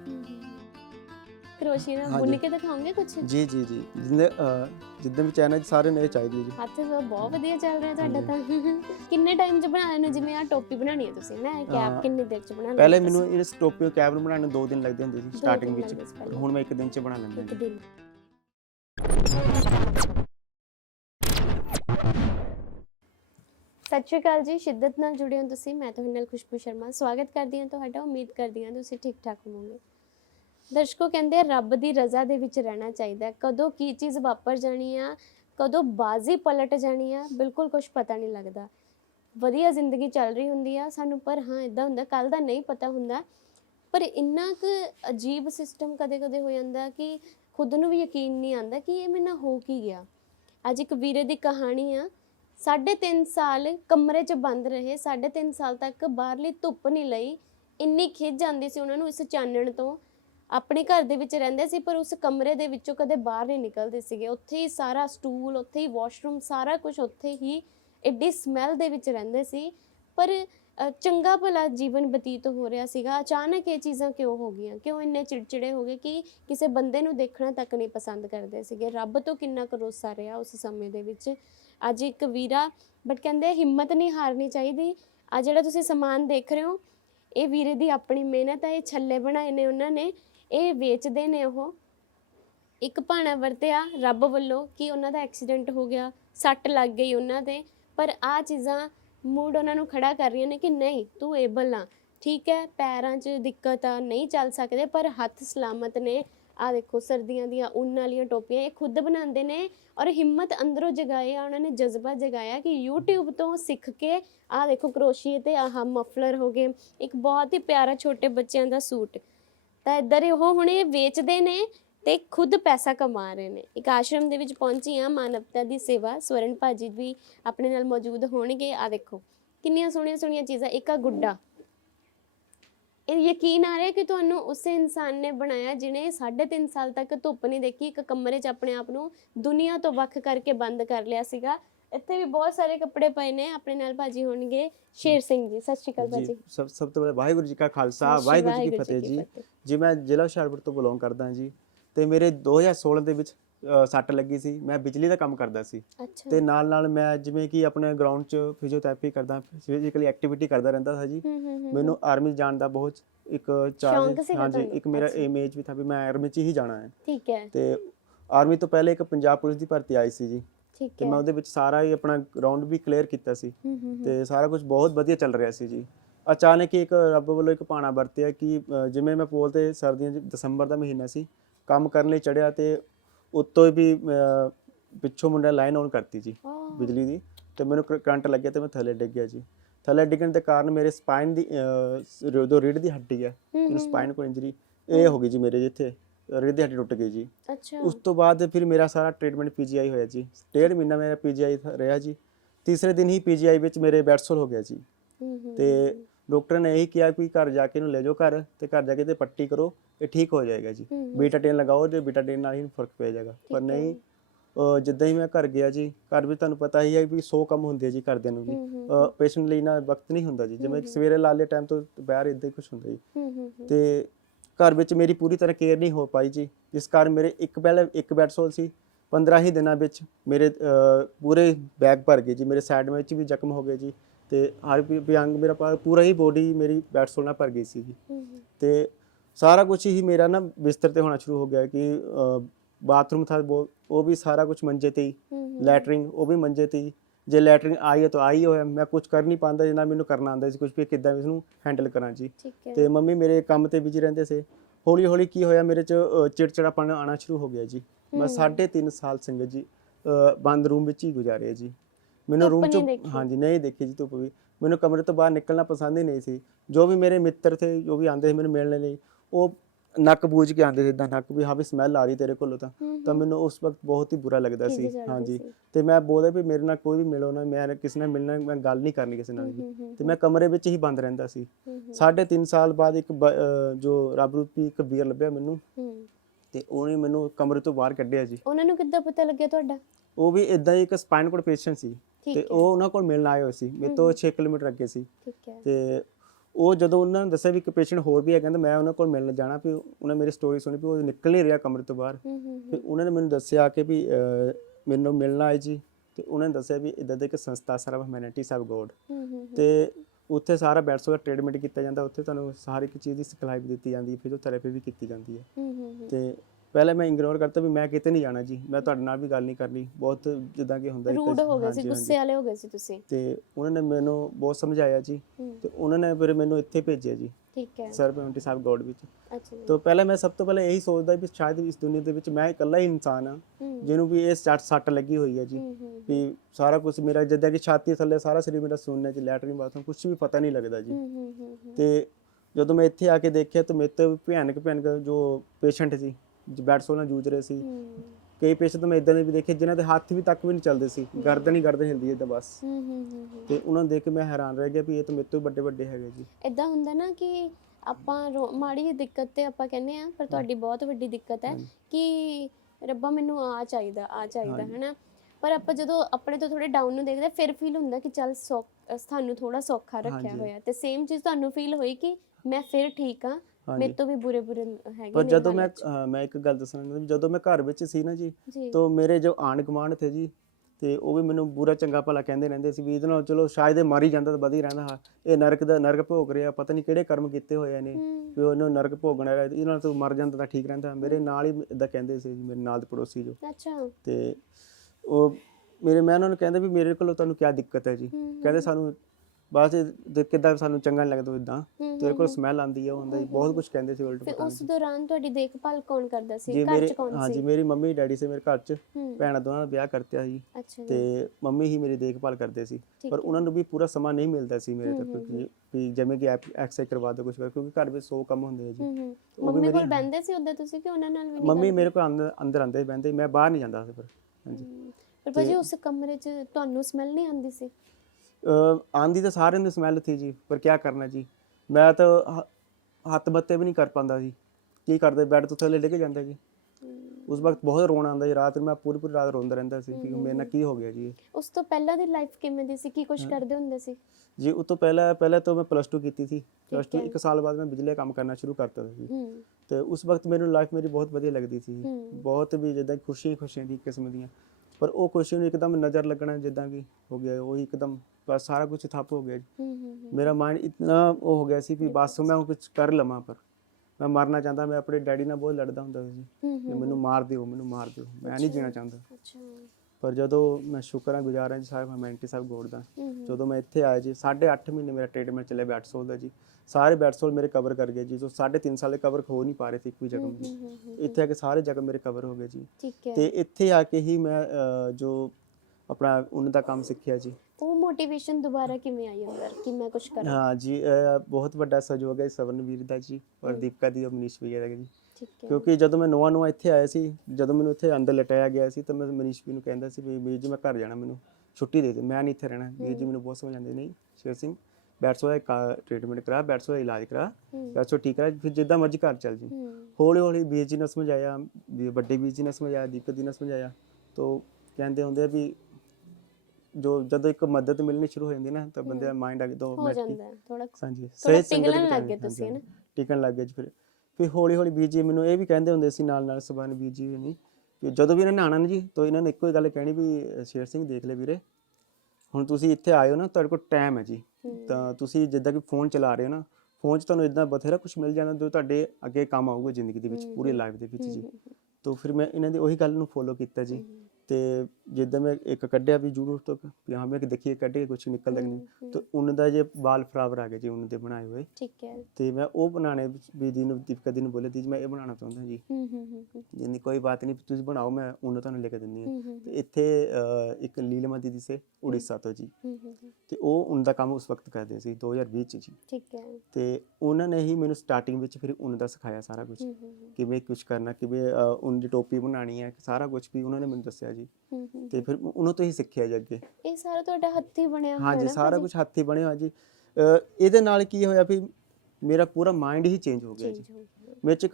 ਕਰੋਸ਼ੀਆ ਨਾਲ ਹਾਂਜੀ। ਕੇ ਦਿਖਾਓਗੇ ਕੁਝ ਜੀ ਜੀ ਜੀ। ਜਿੰਨੇ ਜਿੱਦਾਂ ਵੀ ਚਾਹਨਾ ਸਾਰੇ ਨੇ ਇਹ ਚਾਹੀਦੀ ਹੈ ਜੀ। ਹੱਥ ਤਾਂ ਬਹੁਤ ਵਧੀਆ ਚੱਲ ਰਿਹਾ ਤੁਹਾਡਾ ਤਾਂ। ਕਿੰਨੇ ਟਾਈਮ 'ਚ ਬਣਾਉਣੇ ਨੂੰ ਜਿਵੇਂ ਆ ਟੋਪੀ ਬਣਾਉਣੀ ਹੈ ਤੁਸੀਂ ਨਾ ਕੈਪ ਹਾਂ। ਕਿੰਨੇ ਦੇਰ 'ਚ ਬਣਾਉਣੀ ਪਹਿਲੇ ਮੈਨੂੰ ਇਸ ਟੋਪੀ ਕੈਬ ਨੂੰ ਬਣਾਉਣ ਨੂੰ 2 ਦਿਨ ਲੱਗਦੇ ਹੁੰਦੇ ਸੀ ਸਟਾਰਟਿੰਗ ਵਿੱਚ। ਹੁਣ ਮੈਂ ਇੱਕ ਦਿਨ 'ਚ ਬਣਾ ਲੈਂਦਾ ਇੱਕ ਜੀ ਦਿਨ। ਸਤਿ ਸ਼੍ਰੀ ਅਕਾਲ ਜੀ ਸ਼ਿੱਦਤ ਨਾਲ ਜੁੜੇ ਹੋ ਤੁਸੀਂ। ਮੈਂ ਤੁਹਾਡੇ ਨਾਲ ਖੁਸ਼ਬੂ ਸ਼ਰਮਾ। ਸਵਾਗਤ ਕਰਦੀ ਹਾਂ ਤੁਹਾਡਾ ਉਮੀਦ ਕਰਦੀ ਹਾਂ ਤੁਸੀਂ ਠੀਕ ਠਾਕ ਹੋਵੋਗੇ। ਦਰਸ਼ਕੋ ਕਹਿੰਦੇ ਆ, ਰੱਬ ਦੀ ਰਜ਼ਾ ਦੇ ਵਿੱਚ ਰਹਿਣਾ ਚਾਹੀਦਾ ਕਦੋਂ ਕੀ ਚੀਜ਼ ਵਾਪਰ ਜਾਣੀ ਆ ਕਦੋਂ ਬਾਜ਼ੀ ਪਲਟ ਜਾਣੀ ਆ ਬਿਲਕੁਲ ਕੁਝ ਪਤਾ ਨਹੀਂ ਲੱਗਦਾ। ਵਧੀਆ ਜ਼ਿੰਦਗੀ ਚੱਲ ਰਹੀ ਹੁੰਦੀ ਆ ਸਾਨੂੰ ਪਰ ਹਾਂ ਇਦਾਂ ਹੁੰਦਾ ਕੱਲ ਦਾ ਨਹੀਂ ਪਤਾ ਹੁੰਦਾ। ਪਰ ਇੰਨਾ ਕੁ ਅਜੀਬ ਸਿਸਟਮ ਕਦੇ-ਕਦੇ ਹੋ ਜਾਂਦਾ ਕਿ ਖੁਦ ਨੂੰ ਵੀ ਯਕੀਨ ਨਹੀਂ ਆਉਂਦਾ ਕਿ ਇਹ ਮੇਰੇ ਨਾਲ ਹੋ ਕੀ ਗਿਆ। ਅੱਜ ਇੱਕ ਵੀਰੇ ਦੀ ਕਹਾਣੀ ਆ 3.5 ਸਾਲ ਕਮਰੇ 'ਚ ਬੰਦ ਰਹੇ 3.5 ਸਾਲ ਤੱਕ ਬਾਹਰਲੀ ਧੁੱਪ ਨਹੀਂ ਲਈ ਇੰਨੀ ਖਿੱਚ ਜਾਂਦੀ ਸੀ ਉਹਨਾਂ ਨੂੰ ਇਸ ਚਾਨਣ ਤੋਂ। ਆਪਣੇ ਘਰ ਦੇ ਵਿੱਚ ਰਹਿੰਦੇ ਸੀ, ਪਰ ਉਸ ਕਮਰੇ ਦੇ ਵਿੱਚੋਂ ਕਦੇ ਬਾਹਰ ਨਹੀਂ ਨਿਕਲਦੇ ਸੀਗੇ। ਉੱਥੇ ਹੀ ਸਾਰਾ ਸਟੂਲ ਉੱਥੇ ਹੀ ਵਾਸ਼ਰੂਮ ਸਾਰਾ ਕੁਝ ਉੱਥੇ ਹੀ ਐਡੀ ਸਮੈਲ ਦੇ ਵਿੱਚ ਰਹਿੰਦੇ ਸੀ। ਪਰ ਚੰਗਾ ਭਲਾ ਜੀਵਨ ਬਤੀਤ ਹੋ ਰਿਹਾ ਸੀਗਾ। ਅਚਾਨਕ ਇਹ ਚੀਜ਼ਾਂ ਕਿਉਂ ਹੋ ਗਈਆਂ? ਕਿਉਂ ਇੰਨੇ ਚਿੜਚਿੜੇ ਹੋ ਗਏ ਕਿ ਕਿਸੇ ਬੰਦੇ ਨੂੰ ਦੇਖਣਾ ਤੱਕ ਨਹੀਂ ਪਸੰਦ ਕਰਦੇ ਸੀਗੇ? ਰੱਬ ਤੋਂ ਕਿੰਨਾ ਕੁ ਰੋਸਾ ਰਿਹਾ ਉਸ ਸਮੇਂ ਦੇ ਵਿੱਚ? ਅੱਜ ਇੱਕ ਵੀਰਾ ਬਟ ਕਹਿੰਦੇ ਹਿੰਮਤ ਨਹੀਂ ਹਾਰਨੀ ਚਾਹੀਦੀ। ਆ ਜਿਹੜਾ ਤੁਸੀਂ ਸਮਾਨ ਦੇਖ ਰਹੇ ਹੋ, ਇਹ ਵੀਰੇ ਦੀ ਆਪਣੀ ਮਿਹਨਤ ਹੈ ਇਹ ਛੱਲੇ ਬਣਾਏ ਨੇ ਉਹਨਾਂ ਨੇ। ਇਹ ਵੇਚਦੇ ਨੇ ਉਹ। ਇੱਕ ਭਾਣਾ ਵਰਤਿਆ, ਰੱਬ ਵੱਲੋਂ ਕਿ ਉਹਨਾਂ ਦਾ ਐਕਸੀਡੈਂਟ ਹੋ ਗਿਆ, ਸੱਟ ਲੱਗ ਗਈ ਉਹਨਾਂ 'ਤੇ ਪਰ ਆ ਚੀਜ਼ਾਂ ਮੂਡ ਉਹਨਾਂ ਨੂੰ ਖੜਾ ਕਰ ਰਹੀਆਂ ਨੇ ਕਿ ਨਹੀਂ, ਤੂੰ ਏਬਲ ਆ। ਠੀਕ ਹੈ, ਪੈਰਾਂ 'ਚ ਦਿੱਕਤ ਆ, ਨਹੀਂ ਚੱਲ ਸਕਦੇ, ਪਰ ਹੱਥ ਸਲਾਮਤ ਨੇ। ਆ ਦੇਖੋ, ਸਰਦੀਆਂ ਦੀਆਂ ਉੱਨ ਵਾਲੀਆਂ ਟੋਪੀਆਂ, ਇਹ ਖੁਦ ਬਣਾਉਂਦੇ ਨੇ ਔਰ ਹਿੰਮਤ ਅੰਦਰੋਂ ਜਗਾਏ ਆ, ਉਹਨਾਂ ਨੇ ਜਜ਼ਬਾ ਜਗਾਇਆ ਕਿ YouTube ਤੋਂ ਸਿੱਖ ਕੇ, ਆ ਦੇਖੋ, ਕਰੋਸ਼ੀਏ ਤੇ ਆਹ ਮਫਲਰ ਹੋ ਗਏ। ਇੱਕ ਬਹੁਤ ਹੀ ਪਿਆਰਾ ਛੋਟੇ ਬੱਚਿਆਂ ਦਾ ਸੂਟ। ਤਾਂ ਇੱਧਰ ਇਹ ਉਹ ਹੁਣ ਇਹ ਵੇਚਦੇ ਨੇ ਤੇ ਖੁਦ ਪੈਸਾ ਕਮਾ ਰਹੇ ਨੇ। ਇੱਕ ਆਸ਼ਰਮ ਦੇ ਵਿੱਚ ਪਹੁੰਚੀ ਆ ਮਾਨਵਤਾ ਦੀ ਸੇਵਾ, ਸਵਰਨ ਭਾਜੀ ਵੀ ਆਪਣੇ ਨਾਲ ਮੌਜੂਦ ਹੋਣਗੇ। ਆ ਦੇਖੋ, ਕਿੰਨੀਆਂ ਸੋਹਣੀਆਂ ਸੋਹਣੀਆਂ ਚੀਜ਼ਾਂ, ਇੱਕ ਆ ਗੁੱਡਾ। ਇਹ ਯਕੀਨ ਆ ਰਿਹਾ ਕਿ ਤੁਹਾਨੂੰ ਉਸੇ ਇਨਸਾਨ ਨੇ ਬਣਾਇਆ ਜਿਨੇ 3.5 ਸਾਲ ਤੱਕ ਧੁੱਪ ਨਹੀਂ ਦੇਖੀ, ਇੱਕ ਕਮਰੇ 'ਚ ਆਪਣੇ ਆਪ ਨੂੰ ਦੁਨੀਆ ਤੋਂ ਵੱਖ ਕਰਕੇ ਬੰਦ ਕਰ ਲਿਆ ਸੀਗਾ। ਇੱਥੇ ਵੀ ਬਹੁਤ ਸਾਰੇ ਕੱਪੜੇ ਪਏ ਨੇ ਆਪਣੇ ਨਾਲ ਭਾਜੀ ਹੋਣਗੇ ਸ਼ੇਰ ਸਿੰਘ ਜੀ ਸਤਿ ਸ਼੍ਰੀ ਅਕਾਲ ਭਾਜੀ। ਸਭ ਸਭ ਤੋਂ ਪਹਿਲਾਂ ਵਾਹਿਗੁਰੂ ਜੀ ਕਾ ਖਾਲਸਾ ਵਾਹਿਗੁਰੂ ਜੀ ਕੀ ਫਤਿਹ ਜੀ। ਜੀ ਮੈਂ ਜ਼ਿਲ੍ਹਾ ਹੁਸ਼ਿਆਰਪੁਰ ਤੋਂ ਬਿਲੋਂਗ ਕਰਦਾ ਜੀ। ਤੇ ਮੇਰੇ 2016 ਦੇ ਵਿੱਚ ਸੱਟ ਲੱਗੀ ਸੀ। ਮੈਂ ਬਿਜਲੀ ਦਾ ਕੰਮ ਕਰਦਾ ਸੀ। ਤੇ ਨਾਲ ਨਾਲ ਮੈਂ ਜਿਵੇਂ ਕਿ ਆਪਣੇ ਗਰਾਊਂਡ 'ਚ ਫਿਜ਼ੀਓਥੈਰੇਪੀ ਕਰਦਾ ਫਿਜ਼ੀਕਲੀ ਐਕਟੀਵਿਟੀ ਕਰਦਾ ਰਹਿੰਦਾ ਸੀ ਜੀ। ਮੈਨੂੰ ਆਰਮੀ ਜਾਣ ਦਾ ਬਹੁਤ ਇੱਕ ਸੀਗਾ ਹਾਂਜੀ? ਇੱਕ ਮੇਰਾ। ਇਮੇਜ ਵੀ ਥਾ ਵੀ ਮੈਂ ਆਰਮੀ 'ਚ ਹੀ ਜਾਣਾ ਹੈ। ਠੀਕ ਹੈ। ਤੇ ਆਰਮੀ ਤੋਂ ਪਹਿਲੇ ਇੱਕ ਪੰਜਾਬ ਪੁਲਿਸ ਦੀ ਭਰਤੀ ਆਈ ਸੀ ਜੀ। ਤੇ ਹੈ। ਮੈਂ ਉਹਦੇ ਵਿੱਚ ਸਾਰਾ ਹੀ ਆਪਣਾ ਗਰਾਊਂਡ ਵੀ ਕਲੀਅਰ ਕੀਤਾ ਸੀ। ਤੇ ਸਾਰਾ ਕੁਝ ਬਹੁਤ ਵਧੀਆ ਚੱਲ ਰਿਹਾ ਸੀ ਜੀ। ਅਚਾਨਕ ਹੀ ਇੱਕ ਰੱਬ ਵੱਲੋਂ ਇੱਕ ਪਾਣਾ ਵਰਤਿਆ ਕਿ ਜਿਵੇਂ ਮੈਂ ਬੋਲਤੇ ਸਰਦੀਆਂ 'ਚ ਦਸੰਬਰ ਦਾ ਮਹੀਨਾ ਸੀ ਕੰਮ ਕਰਨ ਲਈ ਚੜਿਆ ਤੇ ਉੱਤੋਂ ਹੀ ਵੀ ਪਿੱਛੋਂ ਮੁੰਡਾ ਲਾਈਨ ਔਨ ਕਰਤੀ ਜੀ ਬਿਜਲੀ ਦੀ ਤੇ ਮੈਨੂੰ ਕਰ- ਕਰੰਟ ਲੱਗਿਆ ਤੇ ਮੈਂ ਥੱਲੇ ਡਿੱਗ ਗਿਆ ਜੀ। ਥੱਲੇ ਡਿੱਗਣ ਦੇ ਕਾਰਨ ਮੇਰੇ ਸਪਾਈਨ ਦੀ ਜੋ ਰੀੜ ਦੀ ਹੱਡੀ ਹੈ ਮੈਨੂੰ ਸਪਾਈਨ ਕੋ ਇੰਜਰੀ ਇਹ ਹੋ ਗਈ ਜੀ ਮੇਰੇ ਜਿੱਥੇ। ਰੀੜ ਦੀ ਹੱਡੀ ਟੁੱਟ ਗਈ ਜੀ। ਅੱਛਾ। ਉਸ ਤੋਂ ਬਾਅਦ ਫਿਰ ਮੇਰਾ ਸਾਰਾ ਟ੍ਰੀਟਮੈਂਟ ਪੀਜੀਆਈ ਹੋਇਆ ਜੀ। ਡੇਢ ਮਹੀਨਾ ਮੇਰਾ ਪੀਜੀਆਈ ਰਿਹਾ ਜੀ। ਤੀਸਰੇ ਦਿਨ ਹੀ ਪੀਜੀਆਈ ਵਿੱਚ ਮੇਰੇ ਬੈਡਸੋਲ ਹੋ ਗਿਆ ਜੀ। ਤੇ ਡਾਕਟਰ ਨੇ ਇਹੀ ਕਿਹਾ ਕਿ ਘਰ ਜਾ ਕੇ ਇਹਨੂੰ ਲੈ ਜਾਓ ਘਰ ਤੇ ਘਰ ਜਾ ਕੇ ਤੇ ਪੱਟੀ ਕਰੋ ਇਹ ਠੀਕ ਹੋ ਜਾਏਗਾ ਜੀ। ਬੀਟਾਡੀਨ ਲਗਾਓ ਤੇ ਬੀਟਾਡੀਨ ਨਾਲ ਹੀ ਫ਼ਰਕ ਪੈ ਜਾਏਗਾ। ਪਰ। ਨਹੀਂ ਜਿੱਦਾਂ ਹੀ ਮੈਂ ਘਰ ਗਿਆ ਜੀ ਘਰ ਵਿੱਚ ਤੁਹਾਨੂੰ ਪਤਾ ਹੀ ਹੈ ਵੀ 100 ਕੰਮ ਹੁੰਦੇ ਆ ਜੀ ਘਰਦਿਆਂ ਨੂੰ ਵੀ। ਪੇਸ਼ੈਂਟ ਲਈ ਨਾ ਵਕਤ ਨਹੀਂ ਹੁੰਦਾ ਜੀ। ਜਿਵੇਂ। ਸਵੇਰੇ ਲਾ ਲਿਆ ਟਾਈਮ ਤੋਂ ਦੁਪਹਿਰ ਇਦਾਂ ਹੀ ਕੁਝ ਹੁੰਦਾ ਜੀ। ਤੇ ਘਰ ਵਿੱਚ ਮੇਰੀ ਪੂਰੀ ਤਰ੍ਹਾਂ ਕੇਅਰ ਨਹੀਂ ਹੋ ਪਾਈ ਜੀ। ਜਿਸ ਕਾਰਨ ਮੇਰੇ ਇੱਕ ਪਹਿਲੇ ਇੱਕ ਬੈਡਸੋਲ ਸੀ 15 ਹੀ ਦਿਨਾਂ ਵਿੱਚ ਮੇਰੇ ਪੂਰੇ ਬੈਗ ਭਰ ਗਏ ਜੀ। ਮੇਰੇ ਸਾਈਡ ਵਿੱਚ ਵੀ ਜ਼ਖਮ ਹੋ ਗਏ ਜੀ ਤੇ ਹਰ ਵੀ ਵੀ ਅੰਗ ਮੇਰਾ ਪੂਰਾ ਹੀ ਬੋਡੀ ਮੇਰੀ ਬੈਡਸੋਲ ਨਾਲ ਭਰ ਗਈ ਸੀ ਜੀ। ਤੇ ਸਾਰਾ ਕੁਝ ਹੀ ਮੇਰਾ ਨਾ ਬਿਸਤਰ ਤੇ ਹੋਣਾ ਸ਼ੁਰੂ ਹੋ ਗਿਆ ਕਿ ਬਾਥਰੂਮ ਥਾ ਉਹ ਵੀ ਸਾਰਾ ਕੁਝ ਮੰਜੇ ਤੇ ਹੂੰ। ਲੈਟਰਿੰਗ ਉਹ ਵੀ ਮੰਜੇ ਤੇ ਹੀ। ਜੇ ਲੈਟਰਿੰਗ ਆਈ ਹੈ ਤਾਂ ਆਈ ਹੋਇਆ ਮੈਂ ਕੁਝ ਕਰ ਨਹੀਂ ਪਾਉਂਦਾ ਜਿੰਨਾ ਮੈਨੂੰ ਕਰਨਾ ਆਉਂਦਾ ਸੀ ਕੁਝ ਵੀ ਕਿੱਦਾਂ ਇਸ ਨੂੰ ਹੈਂਡਲ ਕਰਾਂ ਜੀ। ਤੇ ਮੰਮੀ ਮੇਰੇ ਕੰਮ ਤੇ ਬਿਜ਼ੀ ਰਹਿੰਦੇ ਸੀ। ਹੌਲੀ ਹੌਲੀ ਕੀ ਹੋਇਆ ਮੇਰੇ ਚ ਚਿੜਚਿੜਾਪਣ ਆਣਾ ਸ਼ੁਰੂ ਹੋ ਗਿਆ ਜੀ। ਮੈਂ ਹੂੰ। 3.5 ਸਾਲ ਸੰਗਤ ਜੀ ਬੰਦ ਰੂਮ ਵਿੱਚ ਹੀ ਗੁਜ਼ਾਰੇ ਜੀ। ਮੈਨੂੰ ਰੂਮ ਚ? ਹਾਂਜੀ ਨਹੀਂ ਦੇਖੀ ਜੀ ਧੁੱਪ ਵੀ। ਮੈਨੂੰ ਕਮਰੇ ਤੋਂ ਬਾਹਰ ਨਿਕਲਣਾ ਪਸੰਦ ਹੀ ਨਹੀਂ ਸੀ। ਜੋ ਵੀ ਮੇਰੇ ਮਿੱਤਰ ਥੇ ਜੋ ਵੀ ਆਂਦੇ ਸੀ ਮੈਨੂੰ ਮਿਲਣ ਲਈ ਉਹ ਨੱਕ ਬੂਝ ਕੇ ਆਂਦੇ ਇਦਾਂ ਨੱਕ ਵੀ ਹਾਂ ਵੀ ਸਮੈਲ ਆ ਰਹੀ ਤੇਰੇ ਕੋਲੋਂ ਤਾਂ। ਤਾਂ। ਮੈਨੂੰ ਉਸ ਵਕਤ ਬਹੁਤ ਹੀ ਬੁਰਾ ਲੱਗਦਾ ਸੀ ਹਾਂਜੀ। ਤੇ ਮੈਂ ਬੋਲਦਾ ਵੀ ਮੇਰੇ ਨਾਲ ਕੋਈ ਵੀ ਮਿਲੋ ਨਾ ਮੈਂ ਕਿਸੇ ਨਾਲ ਮਿਲਣਾ ਮੈਂ ਗੱਲ ਨਹੀਂ ਕਰਨੀ ਕਿਸੇ ਨਾਲ ਵੀ। ਤੇ ਮੈਂ ਕਮਰੇ ਵਿੱਚ ਹੀ ਬੰਦ ਰਹਿੰਦਾ ਸੀ। ਹੂੰ, ਹੂੰ, ਸਾਢੇ ਤਿੰਨ ਸਾਲ ਬਾਅਦ ਇੱਕ ਜੋ ਰੱਬ ਰੂਪੀ ਇੱਕ ਵੀਰ ਲੱਭਿਆ ਮੈਨੂੰ। ਤੇ ਉਹਨੇ ਮੈਨੂੰ ਕਮਰੇ ਤੋਂ ਬਾਹਰ ਕੱਢਿਆ ਜੀ। ਉਹਨਾਂ ਨੂੰ ਕਿੱਦਾਂ ਪਤਾ ਲੱਗਿਆ ਤੁਹਾਡਾ? ਉਹ ਵੀ ਇਦਾਂ ਹੀ ਇੱਕ ਸਪਾਈਨ ਕੋਡ ਪੇਸ਼ੈਂਟ ਸੀ। ਤੇ ਉਹ ਉਹਨਾਂ ਕੋਲ ਮਿਲਣ ਆਏ ਹੋਏ ਸੀ। ਮੇਰੇ ਤੋਂ 6 ਕਿਲੋਮੀਟਰ ਅੱਗੇ ਸੀ। ਤੇ ਉਹ ਜਦੋਂ ਉਹਨਾਂ ਨੇ ਦੱਸਿਆ ਵੀ ਇੱਕ ਪੇਸ਼ੈਂਟ ਹੋਰ ਵੀ ਹੈ ਕਹਿੰਦਾ ਮੈਂ ਉਹਨਾਂ ਕੋਲ ਮਿਲਣ ਜਾਣਾ ਵੀ ਉਹਨਾਂ ਮੇਰੀ ਸਟੋਰੀ ਸੁਣੀ ਵੀ ਉਹ ਨਿਕਲ ਨਹੀਂ ਰਿਹਾ ਕਮਰੇ ਤੋਂ ਬਾਹਰ। ਫਿਰ ਉਹਨਾਂ ਨੇ ਮੈਨੂੰ ਦੱਸਿਆ ਕਿ ਵੀ ਮੈਨੂੰ ਮਿਲਣਾ ਹੈ ਜੀ। ਤੇ ਉਹਨਾਂ ਨੇ ਦੱਸਿਆ ਵੀ ਇਦਾਂ ਦੇ ਇੱਕ ਸੰਸਥਾ ਸਰਵ ਹਿਊਮੈਨਿਟੀ ਸਬ ਗੋਡ ਤੇ ਉੱਥੇ ਸਾਰਾ ਬੈਡਸੋ ਦਾ ਟ੍ਰੀਟਮੈਂਟ ਕੀਤਾ ਜਾਂਦਾ ਉੱਥੇ ਤੁਹਾਨੂੰ ਹਰ ਇੱਕ ਚੀਜ਼ ਦੀ ਸਿਖਲਾਈ ਵੀ ਦਿੱਤੀ ਜਾਂਦੀ ਹੈ ਫਿਜ਼ੀਓਥੈਰੇਪੀ ਵੀ ਕੀਤੀ ਜਾਂਦੀ ਹੂੰ। ਤੇ ਪਹਿਲੇ ਮੈਂ ਇਗਨੋਰ ਕਰਤਾ ਵੀ ਮੈਂ ਕਿਤੇ ਨਹੀਂ ਜਾਣਾ ਜੀ ਮੈਂ ਤੁਹਾਡੇ ਨਾਲ ਵੀ ਗੱਲ ਨਹੀਂ ਕਰਨੀ ਬਹੁਤ ਜਿੱਦਾਂ ਕਿ ਹੁੰਦਾ ਰੂਡ ਹੋ ਗਏ ਸੀ ਗੁੱਸੇ ਵਾਲੇ ਹੋ ਗਏ ਸੀ ਤੁਸੀਂ। ਤੇ ਉਹਨਾਂ ਨੇ ਮੈਨੂੰ ਬਹੁਤ ਸਮਝਾਇਆ ਜੀ ਤੇ ਉਹਨਾਂ ਨੇ ਫਿਰ ਮੈਨੂੰ ਇੱਥੇ ਭੇਜਿਆ ਜੀ ਠੀਕ ਹੈ। ਸਰ ਸਾਹਿਬ ਗੋਡ ਵਿੱਚ। ਅੱਛਾ ਜੀ। ਤੋਂ ਪਹਿਲਾਂ ਮੈਂ ਸਭ ਤੋਂ ਪਹਿਲਾਂ ਇਹੀ ਸੋਚਦਾ ਵੀ ਸ਼ਾਇਦ ਇਸ ਦੁਨੀਆ ਦੇ ਵਿੱਚ ਮੈਂ ਇਕੱਲਾ ਹੀ ਇਨਸਾਨ ਹੂੰ ਜਿਹਨੂੰ ਵੀ ਇਹ ਸੱਟ ਸੱਟ ਲੱਗੀ ਹੋਈ ਹੈ ਜੀ ਵੀ ਸਾਰਾ ਕੁਝ ਮੇਰਾ ਜਿੱਦਾਂ ਕਿ ਛਾਤੀ ਥੱਲੇ ਸਾਰਾ ਸਰੀਰ ਮੇਰਾ ਸੁੰਨ ਹੈ ਜੀ ਲੈਟਰਿਨ ਬਾਥਰੂਮ ਕੁਝ ਵੀ ਪਤਾ ਨਹੀਂ ਲੱਗਦਾ ਜੀ। ਤੇ ਜਦੋਂ ਮੈਂ ਇੱਥੇ ਆ ਕੇ ਦੇਖਿਆ ਤਾਂ ਮੇਰੇ ਤੋਂ ਭਿਆਨਕ ਭਿਆਨਕ ਜੋ ਪੇਸ਼ੈਂਟ ਸੀ ਜੋ ਬੈਡਸੋਲ ਨਾਲ ਜੂਝ ਰਹੇ ਸੀ। ਕਈ ਪੇਸ਼ੈਂਟ ਮੈਂ ਇਦਾਂ ਦੇ ਵੀ ਦੇਖੇ ਜਿਨ੍ਹਾਂ ਦੇ ਹੱਥ ਵੀ ਤੱਕ ਵੀ ਨਹੀਂ ਚੱਲਦੇ ਸੀ। ਗਰਦਨ ਹੀ ਗਰਦਨ ਹਿਲਦੀ ਬਸ। ਹੂੰ ਹੂੰ ਤੇ ਉਹਨਾਂ ਨੂੰ ਦੇਖ ਕੇ ਮੈਂ ਹੈਰਾਨ ਰਹਿ ਗਿਆ ਵੀ ਇਹ ਤਾਂ ਮੇਰੇ ਤੋਂ ਵੱਡੇ ਵੱਡੇ ਹੈਗੇ ਜੀ। ਇਦਾਂ ਹੁੰਦਾ ਨਾ ਕਿ ਆਪਾਂ ਮਾੜੀ ਜਿਹੀ ਦਿੱਕਤ ਤੇ ਆਪਾਂ ਕਹਿੰਦੇ ਆ ਪਰ ਤੁਹਾਡੀ ਬਹੁਤ ਵੱਡੀ ਦਿੱਕਤ ਹੈ। ਕਿ ਰੱਬਾ ਮੈਨੂੰ ਆ ਚਾਹੀਦਾ ਆ ਚਾਹੀਦਾ। ਹੈਨਾ? ਪਰ ਆਪਾਂ ਜਦੋਂ ਆਪਣੇ ਤੋਂ ਥੋੜੇ ਡਾਊਨ ਨੂੰ ਦੇਖਦੇ ਫਿਰ ਫੀਲ ਹੁੰਦਾ ਕਿ ਚੱਲ ਸੌਖ ਸਾਨੂੰ ਥੋੜਾ ਸੌਖਾ ਰੱਖਿਆ। ਹੋਇਆ। ਤੇ ਸੇਮ ਚੀਜ਼ ਤੁਹਾਨੂੰ ਫੀਲ ਹੋਈ ਕਿ ਮੈਂ ਫਿਰ ਠੀਕ ਆ ਮੇਰੇ ਤੋਂ ਵੀ ਬੁਰੇ ਬੁਰੇ ਹੈਗੇ ਪਰ ਜਦੋਂ ਮੈਂ 'ਚ। ਮੈਂ ਇੱਕ ਗੱਲ ਦੱਸਣਾ ਚਾਹੁੰਦਾ ਜਦੋਂ ਮੈਂ ਘਰ ਵਿੱਚ ਸੀ ਨਾ ਜੀ ਜੀ। ਤਾਂ ਮੇਰੇ ਜੋ ਆਂਢ ਗੁਆਂਢ ਥੇ ਜੀ ਤੇ ਉਹ ਵੀ ਮੈਨੂੰ ਬੁਰਾ ਚੰਗਾ ਭਲਾ ਕਹਿੰਦੇ ਰਹਿੰਦੇ ਸੀ ਵੀ ਇਹਦੇ ਨਾਲ ਚਲੋ ਸ਼ਾਇਦ ਇਹ ਮਰ ਹੀ ਜਾਂਦਾ ਤਾਂ ਵਧੀਆ ਰਹਿੰਦਾ ਹਾਂ। ਇਹ ਨਰਕ ਦਾ ਨਰਕ ਭੋਗ ਰਿਹਾ ਪਤਾ ਨਹੀਂ ਕਿਹੜੇ ਕਰਮ ਕੀਤੇ ਹੋਏ ਨੇ ਵੀ ਉਹਨੂੰ ਨਰਕ ਭੋਗਣਾ ਹੈ ਇਹਦੇ ਨਾਲ ਤੂੰ ਮਰ ਜਾਂਦਾ ਤਾਂ ਠੀਕ ਰਹਿੰਦਾ। ਮੇਰੇ ਨਾਲ ਹੀ ਇਦਾਂ ਕਹਿੰਦੇ ਸੀ ਜੀ, ਮੇਰੇ ਨਾਲ ਦੇ ਪੜੋਸੀ ਜੋ। ਅੱਛਾ। ਤੇ ਉਹ ਮੇਰੇ ਮੈਂ ਉਹਨਾਂ ਨੂੰ ਕਹਿੰਦਾ ਵੀ ਮੇਰੇ ਕੋਲੋਂ ਤੁਹਾਨੂੰ ਕੀ ਦਿੱਕਤ ਹੈ ਜੀ? ਕਹਿੰਦੇ ਸਾਨੂੰ ਬਸ ਕਿੱਦਾਂ ਸਾਨੂੰ ਚੰਗਾ ਨਹੀਂ ਲੱਗਦਾ ਇਦਾਂ ਤੇਰੇ ਕੋਲ ਸਮੈਲ ਆਉਂਦੀ ਹੈ ਹੁੰਦਾ ਬਹੁਤ ਕੁਝ ਕਹਿੰਦੇ ਸੀ ਉਲਟ ਫਿਰ ਉਸ ਦੌਰਾਨ ਤੁਹਾਡੀ ਦੇਖਭਾਲ ਕੌਣ ਕਰਦਾ ਸੀ? ਘਰ ਚ ਕੌਣ ਹਾਂਜੀ ਸੀ? ਮੇਰੀ ਮੰਮੀ ਡੈਡੀ ਸੀ ਮੇਰੇ ਘਰ 'ਚ। ਭੈਣਾਂ ਦੋਨਾਂ ਦਾ ਵਿਆਹ ਕਰਤਿਆ ਸੀ। ਤੇ ਮੰਮੀ ਹੀ ਮੇਰੀ ਦੇਖਭਾਲ ਕਰਦੇ ਸੀ। ਪਰ। ਉਹਨਾਂ ਨੂੰ ਵੀ ਪੂਰਾ ਸਮਾਂ ਨਹੀਂ ਮਿਲਦਾ ਸੀ ਮੇਰੇ ਤੱਕ ਕਿ ਵੀ ਜਿਵੇਂ ਕਿ ਐਕਸਰਸਾਈਜ਼ ਕਰਵਾ ਦਿਓ ਕੁਝ ਕਰ ਕਿਉਂਕਿ ਘਰ ਵਿੱਚ 100 ਕੰਮ ਹੁੰਦੇ ਆ ਜੀ। ਮੰਮੀ ਕੋਲ ਬੈੰਦੇ ਸੀ ਉਦੋਂ ਤੁਸੀਂ ਕਿ ਉਹਨਾਂ ਨਾਲ ਵੀ ਮੰਮੀ? ਮੇਰੇ ਕੋਲ ਅੰਦਰ ਆਂਦੇ ਬਹਿੰਦੇ ਮੈਂ ਬਾਹਰ ਨਹੀਂ ਜਾਂਦਾ ਸੀ ਫਿਰ। ਹਾਂਜੀ। ਪਰ ਭਾਜੀ ਉਸ ਕਮਰੇ 'ਚ ਤੁਹਾਨੂੰ ਸਮੈਲ ਨਹੀਂ ਆਉਂਦੀ ਸੀ? ਆਂਦੀ ਤਾਂ ਸਾਰਿਆਂ ਨੂੰ ਸਮੈਲ ਥੀ ਜੀ ਪਰ ਕੀ ਕਰਨਾ ਜੀ? ਮੈਂ ਤਾਂ ਹ- ਹੱਥ ਬੱਤੇ ਵੀ ਨਹੀਂ ਕਰ ਪਾਉਂਦਾ ਸੀ ਕੀ ਕਰਦੇ ਬੈੱਡ ਤੋਂ ਥੱਲੇ ਡਿੱਗ ਜਾਂਦਾ ਜੀ। ਉਸ ਵਕਤ ਬਹੁਤ ਰੋਣਾ ਆਉਂਦਾ ਜੀ ਰਾਤ ਨੂੰ ਮੈਂ ਪੂਰੀ ਪੂਰੀ ਰਾਤ ਰੋਂਦਾ ਰਹਿੰਦਾ ਸੀ ਕਿ ਮੇਰੇ ਨਾਲ ਕੀ ਹੋ ਗਿਆ ਜੀ। ਇਹ। ਉਸ ਤੋਂ ਪਹਿਲਾਂ ਦੀ ਲਾਈਫ ਕਿਵੇਂ ਦੀ ਸੀ? ਕੀ ਕੁਝ ਕਰਦੇ ਹੁੰਦੇ ਸੀ? ਜੀ ਉਸ ਤੋਂ ਪਹਿਲਾਂ ਪਹਿਲਾਂ ਤਾਂ ਮੈਂ ਪਲੱਸ 2 ਕੀਤੀ ਸੀ। ਪਲੱਸ ਠੀਕ 2 ਹੈ। ਇੱਕ ਸਾਲ ਬਾਅਦ ਮੈਂ ਬਿਜਲੀ ਦਾ ਕੰਮ ਕਰਨਾ ਸ਼ੁਰੂ ਕਰਤਾ ਸੀ। ਹੂੰ। ਤੇ ਉਸ ਵਕਤ ਮੈਨੂੰ ਲਾਈਫ ਮੇਰੀ ਬਹੁਤ ਵਧੀਆ ਲੱਗਦੀ ਸੀ। ਹੂੰ। ਬਹੁਤ ਵੀ ਜਿੱਦਾਂ ਖੁਸ਼ੀ ਖੁਸ਼ੀਆਂ ਦੀ ਕਿਸਮ ਦੀਆਂ। ਪਰ ਉਹ ਖੁਸ਼ੀ ਨੂੰ ਇੱਕਦਮ ਨਜ਼ਰ ਲੱਗਣਾ ਜਿੱਦਾਂ ਕਿ ਹੋ ਗਿਆ ਉਹ ਇੱਕਦਮ ਬਸ ਸਾਰਾ ਕੁਝ ਠੱਪ ਹੋ ਗਿਆ ਜੀ। ਮੇਰਾ ਮਾਈਂਡ ਇਤਨਾ ਉਹ ਹੋ ਗਿਆ ਸੀ ਵੀ ਬਸ ਮੈਂ ਕੁਝ ਕਰ ਲਵਾਂ ਪਰ। ਮੈਂ ਮਰਨਾ ਚਾਹੁੰਦਾ ਮੈਂ ਆਪਣੇ ਡੈਡੀ ਨਾਲ ਬਹੁਤ ਲੜਦਾ ਹੁੰਦਾ ਸੀ ਕਿ ਮੈਨੂੰ ਮਾਰ ਦਿਓ ਮੈਨੂੰ ਮਾਰ ਦਿਓ। ਮੈਂ ਨਹੀਂ ਜੀਣਾ ਚਾਹੁੰਦਾ। ਅੱਛਾ। ਪਰ ਜਦੋਂ ਮੈਂ ਸ਼ੁਕਰਾਂ ਗੁਜ਼ਾਰ ਹਾਂ ਜੀ ਸਾਹਿਬ ਹਮੈਂਟੀ ਸਾਹਿਬ ਗੋੜ ਦਾ। ਜਦੋਂ ਮੈਂ ਇੱਥੇ ਆਇਆ ਜੀ 8.5 ਮਹੀਨੇ ਮੇਰਾ ਟ੍ਰੀਟਮੈਂਟ ਚੱਲਿਆ ਬੈਟਸੋਲ ਦਾ ਜੀ। ਸਾਰੇ ਬੈਟਸੋਲ ਮੇਰੇ ਕਵਰ ਕਰ ਗਏ ਜੀ ਜੋ 3.5 ਸਾਲੇ ਕਵਰ ਹੋ ਨਹੀਂ ਪਾ ਰਹੇ ਸੀ ਕੋਈ ਹੂੰ ਹੂੰ। ਇੱਥੇ ਆ ਕੇ ਸਾਰੇ ਜ਼ਖਮ ਮੇਰੇ ਕਵਰ ਹੋ ਗਏ ਜੀ। ਤੇ ਇੱਥੇ ਆ ਕੇ ਹੀ ਮੈਂ ਜੋ ਆਪਣਾ ਉਹਨਾਂ ਦਾ ਕੰਮ ਸਿੱਖਿਆ ਜੀ। ਉਹ ਮੋਟੀਵੇਸ਼ਨ ਦੁਬਾਰਾ ਕਿਵੇਂ ਆਈ ਅੰਦਰ? ਕਿ ਮੈਂ ਕੁਝ ਕਰਾਂ? ਹਾਂ ਜੀ ਬਹੁਤ ਵੱਡਾ ਸਹਿਯੋਗ ਹੈ ਸਵਰਨਵੀਰ ਦਾ ਜੀ ਔਰ। ਦੀਪਕਾ ਦੀ ਔਰ ਮਨੀਸ਼ ਭਈਆ ਦਾ ਜੀ। ਕਿਉਂਕਿ ਜਦੋਂ ਮੈਂ ਨਵਾਂ ਨਵਾਂ ਇੱਥੇ ਆਇਆ ਸੀ ਜਦੋਂ ਮੈਨੂੰ ਇੱਥੇ ਅੰਦਰ ਲਟਾਇਆ ਗਿਆ ਸੀ ਤਾਂ ਮੈਂ ਮਨੀਸ਼ ਵੀ ਨੂੰ ਕਹਿੰਦਾ ਸੀ ਵੀ ਵੀਰ ਜੀ ਮੈਂ ਘਰ ਜਾਣਾ ਮੈਨੂੰ ਛੁੱਟੀ ਦੇ ਦਿਓ। ਮੈਂ ਨਹੀਂ ਇੱਥੇ ਰਹਿਣਾ। ਵੀਰ ਜੀ। ਮੈਨੂੰ ਬਹੁਤ ਸਮਝਾਉਂਦੇ ਨਹੀਂ ਸ਼ੇਰ ਸਿੰਘ ਬੈਠਸੋ ਦਾ ਟ੍ਰੀਟਮੈਂਟ ਕਰਾ ਬੈਠਸੋ ਦਾ ਇਲਾਜ ਕਰਾ ਹੂੰ। ਬੈਠਸੋ ਠੀਕ ਕਰਾ ਫਿਰ ਜਿੱਦਾਂ ਮਰਜ਼ੀ ਘਰ ਚੱਲ ਜੀ। ਹੌਲੀ ਹੌਲੀ ਵੀਰ ਜੀ ਨੇ ਸਮਝਾਇਆ ਵੀ ਵੱਡੇ ਵੀਰ ਜੀ ਨੇ ਸਮਝਾਇਆ ਦੀਪਕ ਜੀ ਨੇ ਸਮਝਾਇਆ। ਤੋਂ ਕਹਿੰਦੇ ਹੁੰਦੇ ਆ ਵੀ ਜੋ ਜਦੋਂ ਇੱਕ ਮਦਦ ਮਿਲਣੀ ਸ਼ੁਰੂ ਹੋ ਜਾਂਦੀ ਨਾ ਤਾਂ ਬੰਦੇ ਦਾ ਮਾਈਂਡ ਅੱਗੇ ਤੋਂ ਹੋ ਜਾਂਦਾ ਥੋੜਾ ਹਾਂਜੀ ਟਿਕਣ ਵਿੱਚ ਲੱਗ ਗਏ ਤੁਸੀਂ ਨਾ। ਟਿਕਣ ਲੱਗ ਗਏ ਜੀ ਫਿਰ। ਫਿਰ ਹੌਲੀ ਹੌਲੀ ਵੀਰ ਜੀ ਮੈਨੂੰ ਇਹ ਵੀ ਕਹਿੰਦੇ ਹੁੰਦੇ ਸੀ ਨਾਲ ਨਾਲ ਸਬਾਨ ਵੀਰ ਜੀ ਵੀ ਨਹੀਂ ਕਿ ਜਦੋਂ ਵੀ ਇਹਨਾਂ ਨੇ ਆਉਣਾ ਨਾ ਜੀ ਤਾਂ ਇਹਨਾਂ ਨੇ ਇੱਕੋ ਹੀ ਗੱਲ ਕਹਿਣੀ ਵੀ ਸ਼ੇਰ ਸਿੰਘ ਦੇਖ ਲੈ ਵੀਰੇ। ਹੁਣ ਤੁਸੀਂ ਇੱਥੇ ਆਏ ਹੋ ਨਾ ਤੁਹਾਡੇ ਕੋਲ ਟਾਈਮ ਹੈ ਜੀ। ਤਾਂ ਤੁਸੀਂ ਜਿੱਦਾਂ ਕਿ ਫੋਨ ਚਲਾ ਰਹੇ ਹੋ ਨਾ ਫੋਨ 'ਚ ਤੁਹਾਨੂੰ ਇਦਾਂ ਬਥੇਰਾ ਕੁਝ ਮਿਲ ਜਾਣਾ ਜੋ ਤੁਹਾਡੇ ਅੱਗੇ ਕੰਮ ਆਊਗਾ ਜ਼ਿੰਦਗੀ ਦੇ ਵਿੱਚ ਪੂਰੀ ਲਾਈਫ ਦੇ ਵਿੱਚ ਜੀ। ਤਾਂ ਫਿਰ ਮੈਂ ਇਹਨਾਂ ਦੀ ਉਹੀ ਗੱਲ ਨੂੰ ਫੋਲੋ ਕੀਤਾ ਜੀ। ਤੇ ਜਿੱਦਾਂ ਮੈਂ ਇੱਕ ਕੱਢਿਆ ਵੀ YouTube ਤੋਂ ਵੀ ਹਾਂ ਮੈਂ ਕਿ ਦੇਖੀਏ ਕੱਢ ਕੇ ਕੁਝ ਨਿਕਲਦਾ ਕਿ ਨਹੀਂ। ਤਾਂ ਉਹਨਾਂ ਦਾ ਜੇ ਬਾਲ ਫਲਾਵਰ ਆ ਗਏ ਜੀ ਉਹਨਾਂ ਦੇ ਬਣਾਏ ਹੋਏ। ਠੀਕ ਹੈ। ਤੇ ਮੈਂ ਉਹ ਬਣਾਣੇ ਵੀ ਦੀ ਨੂੰ ਦੀਪਕਾ ਦੀ ਨੂੰ ਬੋਲੇ ਦੀ ਮੈਂ ਇਹ ਬਣਾਉਣਾ ਚਾਹੁੰਦਾ ਜੀ। ਹੂੰ ਹੂੰ ਹੂੰ ਜਿੰਨੀ ਕੋਈ ਬਾਤ ਨਹੀਂ ਤੁਸੀਂ ਬਣਾਓ ਮੈਂ ਉਹਨੂੰ ਤੁਹਾਨੂੰ ਲੈ ਕੇ ਦਿੰਦੀ ਹਾਂ। ਤੇ ਇੱਥੇ ਇੱਕ ਲੀਲਮਾ ਦੀਦੀ ਸੇ ਉੜੀਸਾ ਤੋਂ ਜੀ। ਤੇ ਉਹ ਉਹਨਾਂ ਦਾ ਕੰਮ ਉਸ ਵਕਤ ਕਰਦੇ ਸੀ 2020 ਚ ਜੀ। ਠੀਕ ਹੈ। ਤੇ ਉਹਨਾਂ ਨੇ ਹੀ ਮੈਨੂੰ ਸਟਾਰਟਿੰਗ ਵਿੱਚ ਫਿਰ ਉਹਨਾਂ ਦਾ ਸਿਖਾਇਆ ਸਾਰਾ ਕੁਝ ਕਿਵੇਂ ਕੁਝ ਕਰਨਾ ਕਿਵੇਂ ਉਹਨਾਂ ਦੀ ਟੋਪੀ ਬਣਾਉਣੀ ਹੈ ਸਾਰਾ ਕੁਝ ਵੀ ਉਹਨਾਂ ਨੇ ਮੈਨੂੰ ਦੱਸਿਆ ਜੀ। ਤੇ ਫਿਰ ਉਹਨਾਂ ਤੋਂ ਹੀ ਸਿੱਖਿਆ ਜੀ ਅੱਗੇ। ਇਹ ਸਾਰਾ ਤੁਹਾਡਾ ਹੱਥੀ ਬਣਿਆ ਹੋਇਆ ਹਾਂਜੀ ਸਾਰਾ? ਕੁਝ ਹੱਥੀ ਬਣਿਆ ਹੋਇਆ ਜੀ। ਇਹਦੇ ਨਾਲ ਕੀ ਹੋਇਆ ਵੀ ਮੇਰਾ ਪੂਰਾ ਮਾਈਂਡ ਹੀ ਚੇਂਜ ਹੋ ਗਿਆ ਜੀ। ਮੇਰੇ ਚ